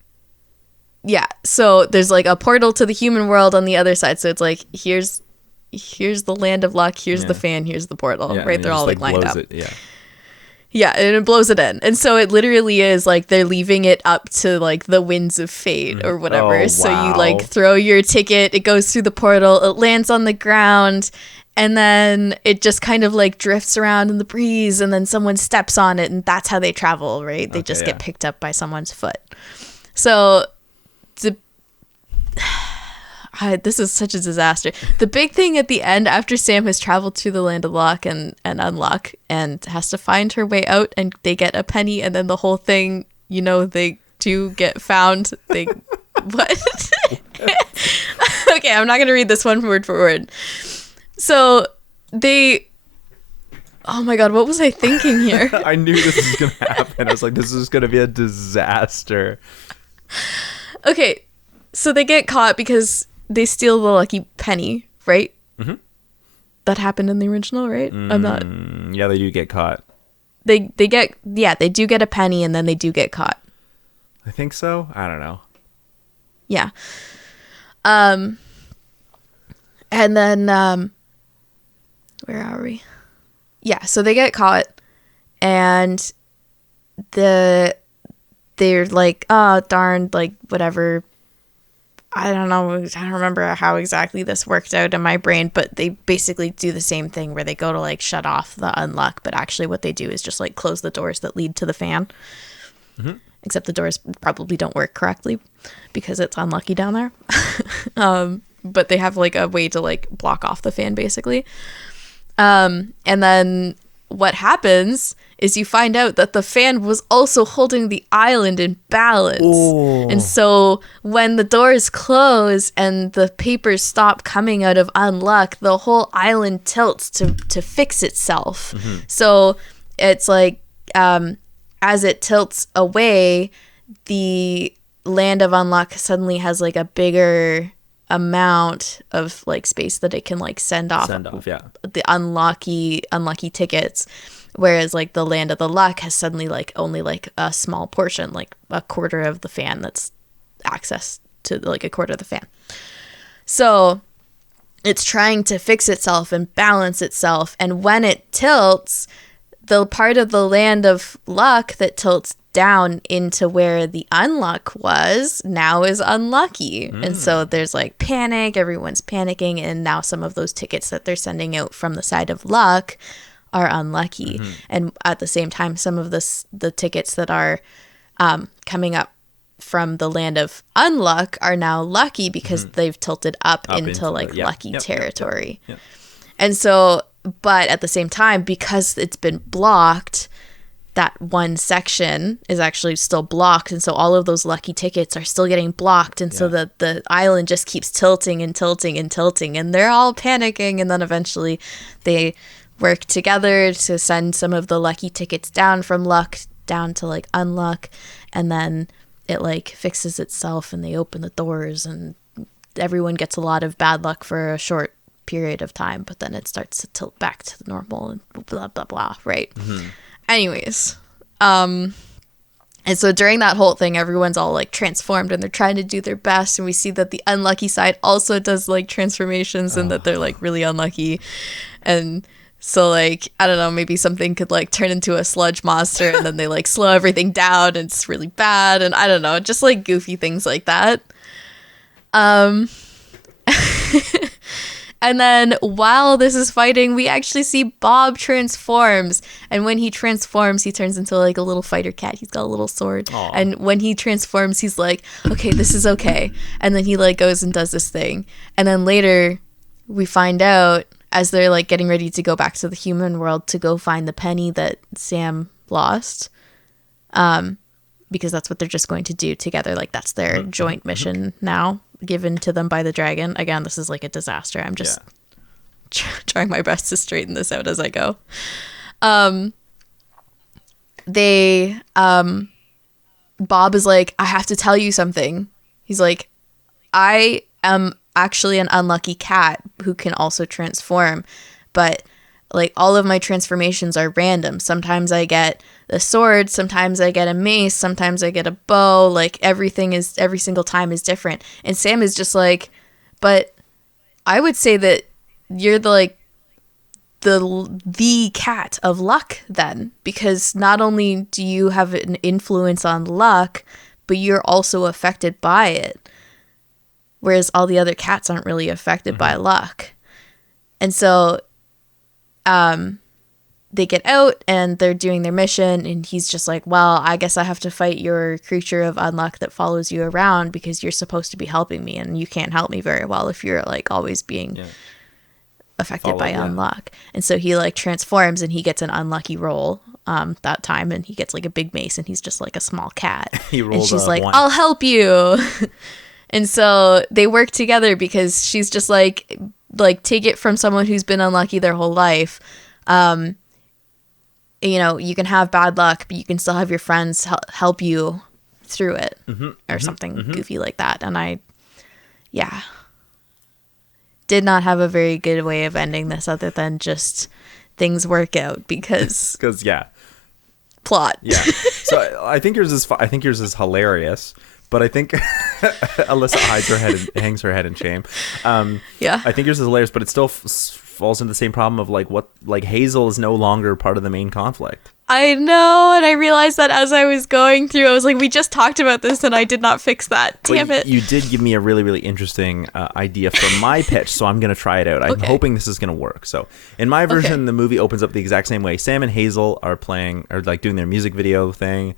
yeah, so there's like a portal to the human world on the other side. So it's like, here's the land of luck, here's the fan, here's the portal, right? They're all like lined up. Yeah, and it blows it in. And so it literally is like they're leaving it up to like the winds of fate or whatever. Oh, so you wow. like throw your ticket, it goes through the portal, it lands on the ground, and then it just kind of like drifts around in the breeze, and then someone steps on it, and that's how they travel, right? They just get picked up by someone's foot. So this is such a disaster. The big thing at the end, after Sam has traveled to the land of luck and unluck and has to find her way out, and they get a penny, and then the whole thing, you know, they do get found. They what? Okay, I'm not gonna read this one word for word. So they. Oh my god, what was I thinking here? I knew this was gonna happen. I was like, this is gonna be a disaster. Okay, so they get caught because they steal the lucky penny, right? Mm-hmm. That happened in the original, right? I'm not. Yeah, they do get caught. They do get a penny, and then they do get caught. I think so. I don't know. Yeah. And then where are we? Yeah, so they get caught, and they're like, oh darn, like whatever. I don't know. I don't remember how exactly this worked out in my brain, but they basically do the same thing where they go to like shut off the unluck, but actually what they do is just like close the doors that lead to the fan. Mm-hmm. Except the doors probably don't work correctly because it's unlucky down there. But they have like a way to like block off the fan basically. And then what happens is you find out that the fan was also holding the island in balance. Ooh. And so when the doors close and the papers stop coming out of unluck, the whole island tilts to fix itself. Mm-hmm. So it's like as it tilts away, the land of unluck suddenly has like a bigger amount of like space that it can like send off the unlucky tickets, whereas like the land of the luck has suddenly like only like a small portion, like a quarter of the fan that's access to like a quarter of the fan. So it's trying to fix itself and balance itself, and when it tilts, the part of the land of luck that tilts down into where the unluck was now is unlucky. And so there's like panic, everyone's panicking, and now some of those tickets that they're sending out from the side of luck are unlucky. And at the same time, some of the tickets that are coming up from the land of unluck are now lucky because they've tilted up into like lucky territory. Yep. And so, but at the same time, because it's been blocked, that one section is actually still blocked, and so all of those lucky tickets are still getting blocked, and so the island just keeps tilting and tilting and tilting, and they're all panicking, and then eventually they work together to send some of the lucky tickets down from luck down to like unluck, and then it like fixes itself, and they open the doors, and everyone gets a lot of bad luck for a short period of time, but then it starts to tilt back to the normal and blah blah blah, right? Anyways, and so during that whole thing, everyone's all like transformed and they're trying to do their best, and we see that the unlucky side also does like transformations and that they're like really unlucky. And so like, I don't know, maybe something could like turn into a sludge monster, and then they like slow everything down and it's really bad, and I don't know, just like goofy things like that. And then while this is fighting, we actually see Bob transforms. And when he transforms, he turns into like a little fighter cat. He's got a little sword. Aww. And when he transforms, he's like, okay, this is okay. And then he like goes and does this thing. And then later we find out, as they're like getting ready to go back to the human world to go find the penny that Sam lost, because that's what they're just going to do together. Like that's their joint mission now, given to them by the dragon. Again, this is like a disaster. I'm just trying my best to straighten this out as I go. Bob is like, I have to tell you something. He's like, I am actually an unlucky cat who can also transform, but like all of my transformations are random. Sometimes I get the sword, sometimes I get a mace, sometimes I get a bow. Like every single time is different. And Sam is just like, but I would say that you're the cat of luck then, because not only do you have an influence on luck, but you're also affected by it. Whereas all the other cats aren't really affected by luck. And so they get out and they're doing their mission, and he's just like, well, I guess I have to fight your creature of unluck that follows you around because you're supposed to be helping me, and you can't help me very well if you're like always being affected by unluck. And so he like transforms and he gets an unlucky roll that time, and he gets like a big mace, and he's just like a small cat. And she's like, I'll help you. And so they work together because she's just like take it from someone who's been unlucky their whole life. You know, you can have bad luck, but you can still have your friends help you through it, or something goofy like that. And I did not have a very good way of ending this other than just things work out because plot. So I think yours is hilarious, but I think Alessa hangs her head in shame. I think yours is hilarious, but it still falls into the same problem of like Hazel is no longer part of the main conflict. I know, and I realized that as I was going through, I was like, we just talked about this and I did not fix that. Damn it. You did give me a really, really interesting idea for my pitch, so I'm going to try it out. I'm hoping this is going to work. So in my version, the movie opens up the exact same way. Sam and Hazel are like doing their music video thing.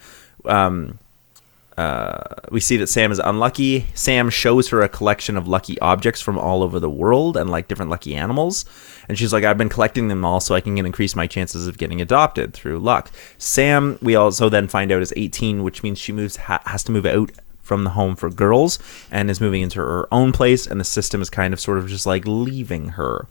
We see that Sam is unlucky. Sam shows her a collection of lucky objects from all over the world and like different lucky animals. And she's like, I've been collecting them all so I can increase my chances of getting adopted through luck. Sam, we also then find out, is 18, which means she has to move out from the home for girls and is moving into her own place. And the system is kind of sort of just like leaving her.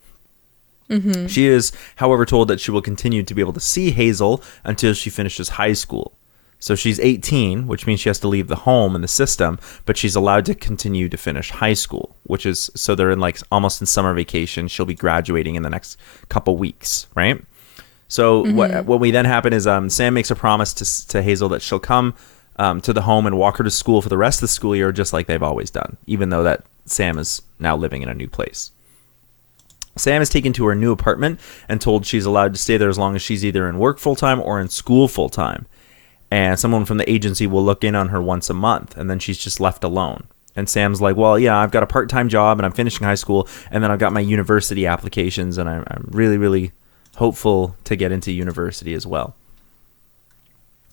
She is, however, told that she will continue to be able to see Hazel until she finishes high school. So she's 18, which means she has to leave the home and the system, but she's allowed to continue to finish high school, which is, so they're in like almost in summer vacation. She'll be graduating in the next couple weeks, right? So what we then happen is Sam makes a promise to Hazel that she'll come to the home and walk her to school for the rest of the school year, just like they've always done, even though that Sam is now living in a new place. Sam is taken to her new apartment and told she's allowed to stay there as long as she's either in work full-time or in school full-time. And someone from the agency will look in on her once a month, and then she's just left alone. And Sam's like, well, yeah, I've got a part-time job, and I'm finishing high school, and then I've got my university applications, and I'm really, really hopeful to get into university as well.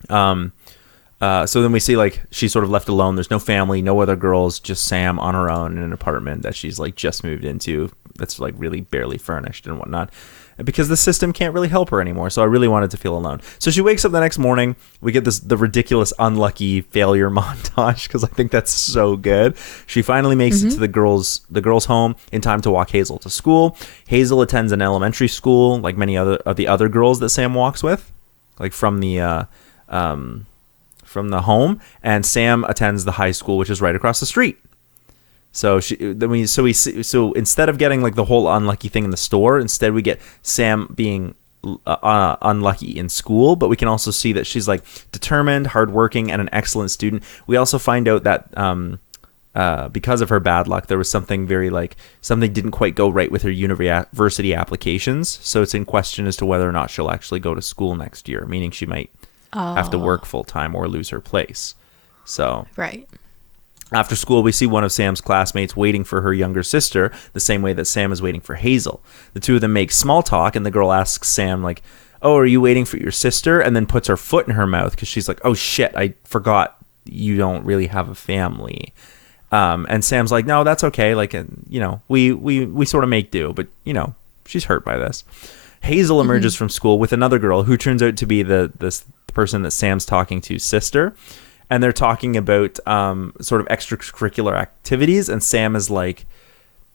So then we see, like, she's sort of left alone. There's no family, no other girls, just Sam on her own in an apartment that she's, like, just moved into that's, like, really barely furnished and whatnot. Because the system can't really help her anymore, so I really wanted to feel alone. So she wakes up the next morning. We get the ridiculous unlucky failure montage because I think that's so good. She finally makes it to the girls' home in time to walk Hazel to school. Hazel attends an elementary school, like many of the other girls that Sam walks with, like from the home, and Sam attends the high school, which is right across the street. So instead of getting like the whole unlucky thing in the store, instead we get Sam being unlucky in school, but we can also see that she's like determined, hardworking, and an excellent student. We also find out that because of her bad luck, there was something something didn't quite go right with her university applications. So it's in question as to whether or not she'll actually go to school next year, meaning she might have to work full time or lose her place. So right. After school, we see one of Sam's classmates waiting for her younger sister, the same way that Sam is waiting for Hazel. The two of them make small talk, and the girl asks Sam, like, oh, are you waiting for your sister? And then puts her foot in her mouth because she's like, oh, shit, I forgot you don't really have a family. And Sam's like, no, that's okay. Like, we sort of make do, but, she's hurt by this. Hazel emerges from school with another girl who turns out to be this person that Sam's talking to's sister. And they're talking about sort of extracurricular activities. And Sam is like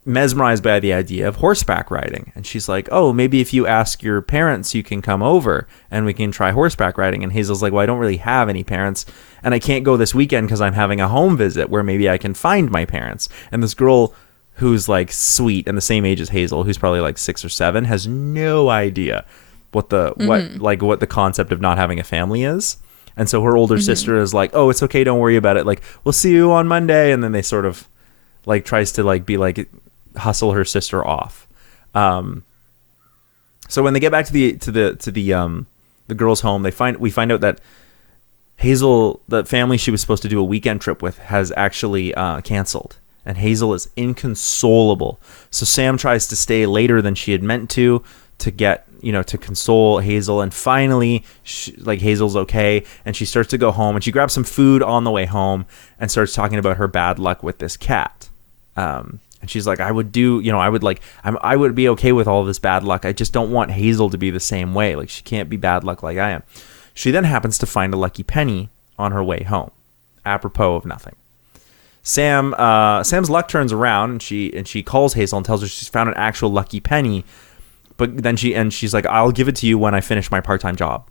mesmerized by the idea of horseback riding. And she's like, oh, maybe if you ask your parents, you can come over and we can try horseback riding. And Hazel's like, well, I don't really have any parents. And I can't go this weekend because I'm having a home visit where maybe I can find my parents. And this girl who's like sweet and the same age as Hazel, who's probably like 6 or 7, has no idea what the concept of not having a family is. And so her older sister is like, oh, it's okay, don't worry about it, like we'll see you on Monday. And then they sort of like tries to like be like hustle her sister off. So when they get back to the girls' home, we find out that Hazel, the family she was supposed to do a weekend trip with, has actually canceled, and Hazel is inconsolable. So Sam tries to stay later than she had meant to get, to console Hazel, and finally Hazel's okay, and she starts to go home, and she grabs some food on the way home and starts talking about her bad luck with this cat. And she's like, I would be okay with all this bad luck. I just don't want Hazel to be the same way. Like, she can't be bad luck like I am. She then happens to find a lucky penny on her way home, apropos of nothing. Sam's luck turns around, and she calls Hazel and tells her she's found an actual lucky penny. But then she's like, I'll give it to you when I finish my part-time job,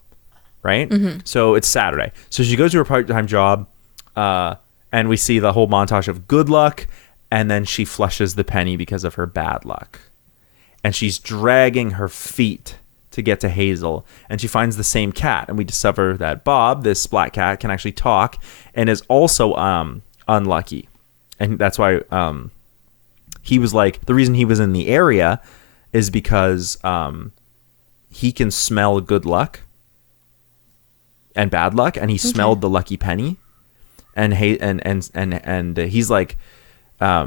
right? Mm-hmm. So it's Saturday. So she goes to her part-time job, and we see the whole montage of good luck. And then she flushes the penny because of her bad luck. And she's dragging her feet to get to Hazel. And she finds the same cat. And we discover that Bob, this black cat, can actually talk and is also unlucky. And that's why he was like, the reason he was in the area is because he can smell good luck and bad luck. And he smelled the lucky penny. And he's like, I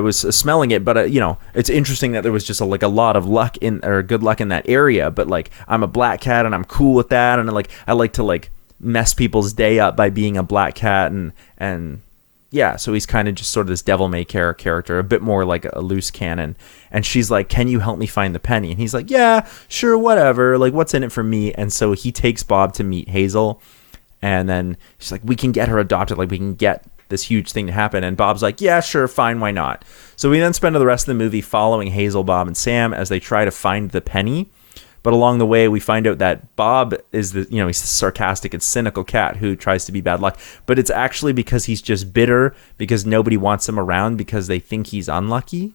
was smelling it, but it's interesting that there was just a lot of luck good luck in that area. But like, I'm a black cat and I'm cool with that, and I like to mess people's day up by being a black cat, and yeah, so he's kind of just sort of this devil may care character, a bit more like a loose cannon. And she's like, can you help me find the penny? And he's like, yeah, sure, whatever, like what's in it for me? And so he takes Bob to meet Hazel, and then she's like, we can get her adopted, like we can get this huge thing to happen. And Bob's like, yeah, sure, fine, why not? So we then spend the rest of the movie following Hazel, Bob, and Sam as they try to find the penny. But along the way, we find out that Bob is he's a sarcastic and cynical cat who tries to be bad luck. But it's actually because he's just bitter because nobody wants him around because they think he's unlucky.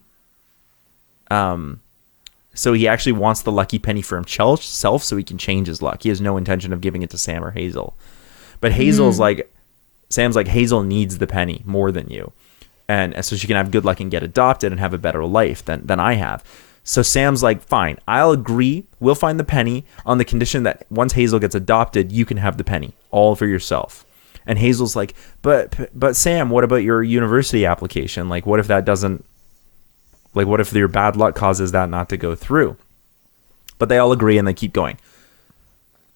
So he actually wants the lucky penny for himself so he can change his luck. He has no intention of giving it to Sam or Hazel. But Hazel's Sam's like, Hazel needs the penny more than you. And so she can have good luck and get adopted and have a better life than I have. So Sam's like, fine, I'll agree. We'll find the penny on the condition that once Hazel gets adopted, you can have the penny all for yourself. And Hazel's like, but Sam, what about your university application? Like, what if that doesn't, like, what if your bad luck causes that not to go through? But they all agree and they keep going.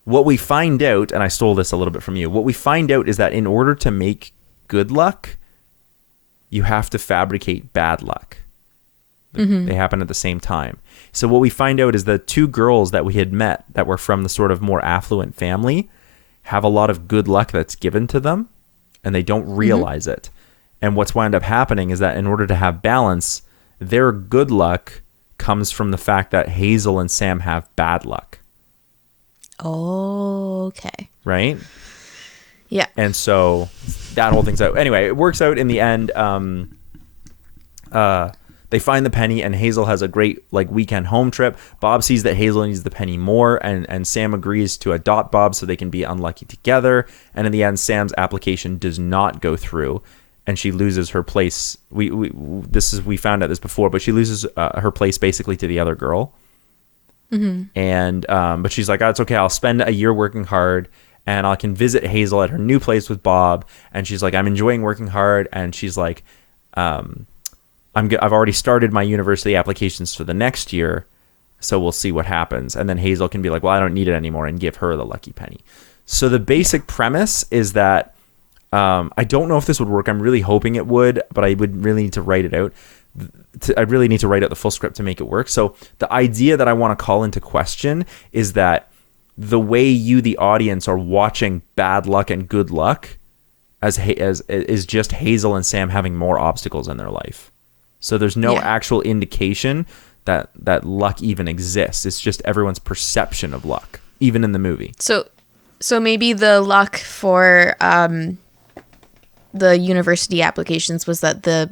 What we find out, and I stole this a little bit from you, what we find out is that in order to make good luck, you have to fabricate bad luck. Mm-hmm. They happen at the same time. So what we find out is the two girls that we had met that were from the sort of more affluent family have a lot of good luck that's given to them, and they don't realize it. And what's wound up happening is that in order to have balance, their good luck comes from the fact that Hazel and Sam have bad luck. Oh, okay. Right? Yeah. And so that whole thing's out. Anyway, it works out in the end. They find the penny, and Hazel has a great weekend home trip. Bob sees that Hazel needs the penny more, and Sam agrees to adopt Bob so they can be unlucky together. And in the end, Sam's application does not go through, and she loses her place. We found out this before, but she loses her place basically to the other girl. Mm-hmm. And but she's like, oh, it's okay. I'll spend a year working hard, and I can visit Hazel at her new place with Bob. And she's like, I'm enjoying working hard. And she's like, I've already started my university applications for the next year, so we'll see what happens. And then Hazel can be like, well, I don't need it anymore, and give her the lucky penny. So the basic premise is that I don't know if this would work. I'm really hoping it would, but I would really need to write it out. I really need to write out the full script to make it work. So the idea that I want to call into question is that the way you, the audience, are watching bad luck and good luck as is just Hazel and Sam having more obstacles in their life. So there's no actual indication that luck even exists. It's just everyone's perception of luck, even in the movie. So maybe the luck for the university applications was that the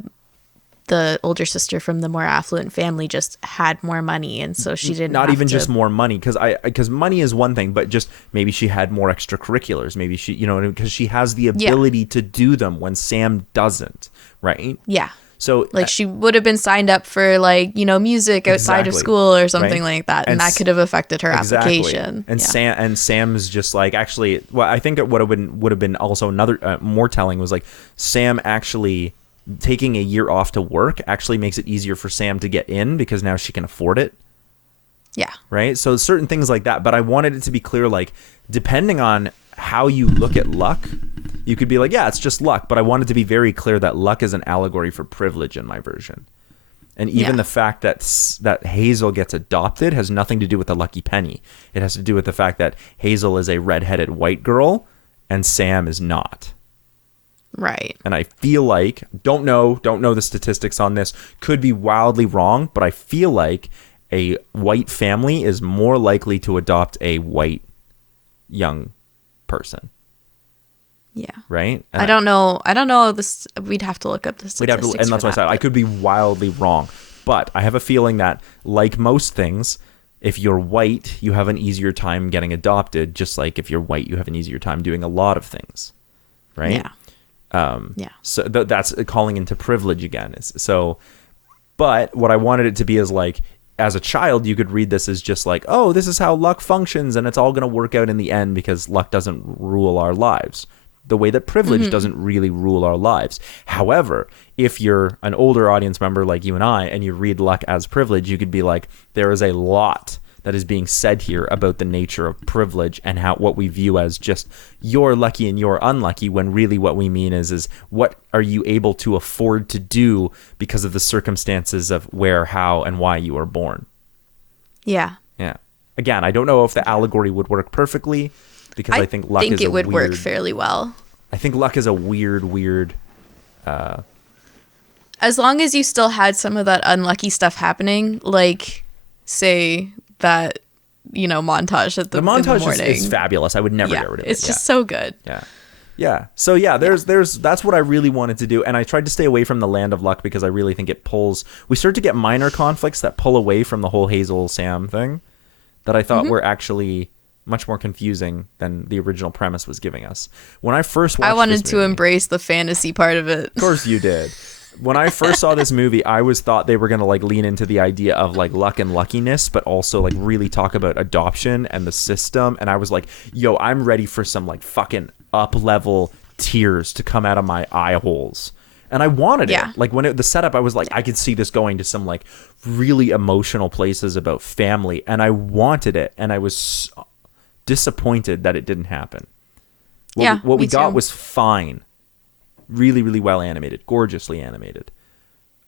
the older sister from the more affluent family just had more money, and so she didn't not even just more money, because money is one thing, but just maybe she had more extracurriculars, maybe she, you know, because she has the ability to do them when Sam doesn't, right? Yeah. So like she would have been signed up for like, you know, music outside of school or something like that, and that could have affected her application. And Sam's just like, actually, well, I think it would have been also another more telling was like Sam actually taking a year off to work actually makes it easier for Sam to get in because now she can afford it. Yeah. Right. So certain things like that. But I wanted it to be clear, like, depending on how you look at luck, you could be like, yeah, it's just luck. But I wanted to be very clear that luck is an allegory for privilege in my version. And even the fact that Hazel gets adopted has nothing to do with the lucky penny. It has to do with the fact that Hazel is a redheaded white girl and Sam is not. Right. And I feel like, don't know the statistics on this, could be wildly wrong, but I feel like a white family is more likely to adopt a white young person. Yeah. Right? And I don't know this. We'd have to look up the statistics. And that's why I said I could be wildly wrong. But I have a feeling that, like most things, if you're white, you have an easier time getting adopted, just like if you're white, you have an easier time doing a lot of things. Right? Yeah. So that's calling into privilege again. So, but what I wanted it to be is like, as a child, you could read this as just like, oh, this is how luck functions, and it's all going to work out in the end because luck doesn't rule our lives the way that privilege doesn't really rule our lives. However, if you're an older audience member like you and I, and you read luck as privilege, you could be like, there is a lot that is being said here about the nature of privilege and how what we view as just you're lucky and you're unlucky, when really what we mean is what are you able to afford to do because of the circumstances of where, how, and why you were born. Yeah. Yeah. Again, I don't know if the allegory would work perfectly because I think luck is would work fairly well. I think luck is a weird as long as you still had some of that unlucky stuff happening, like say that, you know, montage at the montage is fabulous. I would never get rid of it. It's just so good. Yeah. So there's that's what I really wanted to do, and I tried to stay away from the land of luck because I really think it pulls. We start to get minor conflicts that pull away from the whole Hazel Sam thing that I thought were actually much more confusing than the original premise was giving us. When I first watched, I wanted to embrace the fantasy part of it. Of course you did. When I first saw this movie, I thought they were going to like lean into the idea of like luck and luckiness, but also like really talk about adoption and the system. And I was like, yo, I'm ready for some like fucking up level tears to come out of my eye holes. And I wanted it. Like when the setup, I was like, I could see this going to some like really emotional places about family, and I wanted it. And I was disappointed that it didn't happen. What we got was fine. Really, really well animated, gorgeously animated.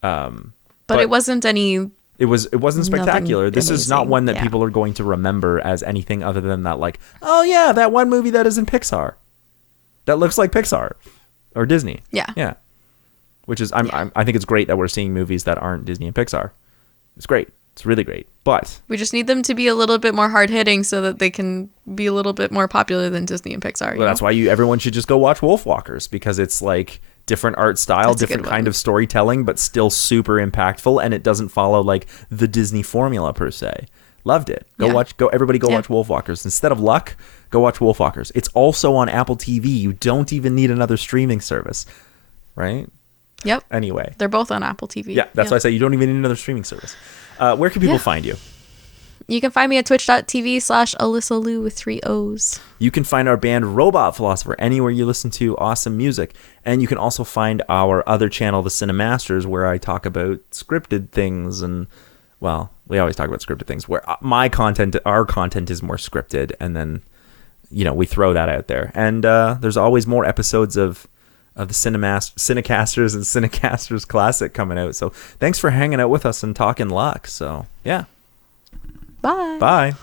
But it wasn't any. It wasn't spectacular. This is not one that people are going to remember as anything other than that, like, oh yeah, that one movie that is in Pixar, that looks like Pixar or Disney. Yeah. Which is, I think it's great that we're seeing movies that aren't Disney and Pixar. It's great. It's really great. But we just need them to be a little bit more hard hitting so that they can be a little bit more popular than Disney and Pixar. Well, that's why everyone should just go watch Wolfwalkers, because it's like different art style, different kind of storytelling, but still super impactful, and it doesn't follow like the Disney formula per se. Loved it. Everybody go watch Wolfwalkers. Instead of Luck, go watch Wolfwalkers. It's also on Apple TV. You don't even need another streaming service, right? Yep. Anyway, they're both on Apple TV. Yeah, that's why I say you don't even need another streaming service. Where can people find you? You can find me at twitch.tv/AlyssaLou with 3 O's. You can find our band Robot Philosopher anywhere you listen to awesome music. And you can also find our other channel, the CineMasters, where I talk about scripted things. And, well, we always talk about scripted things, where our content is more scripted. And then, you know, we throw that out there. And there's always more episodes of the CineCasters and CineCasters Classic coming out. So thanks for hanging out with us and talking luck. So, yeah. Bye. Bye.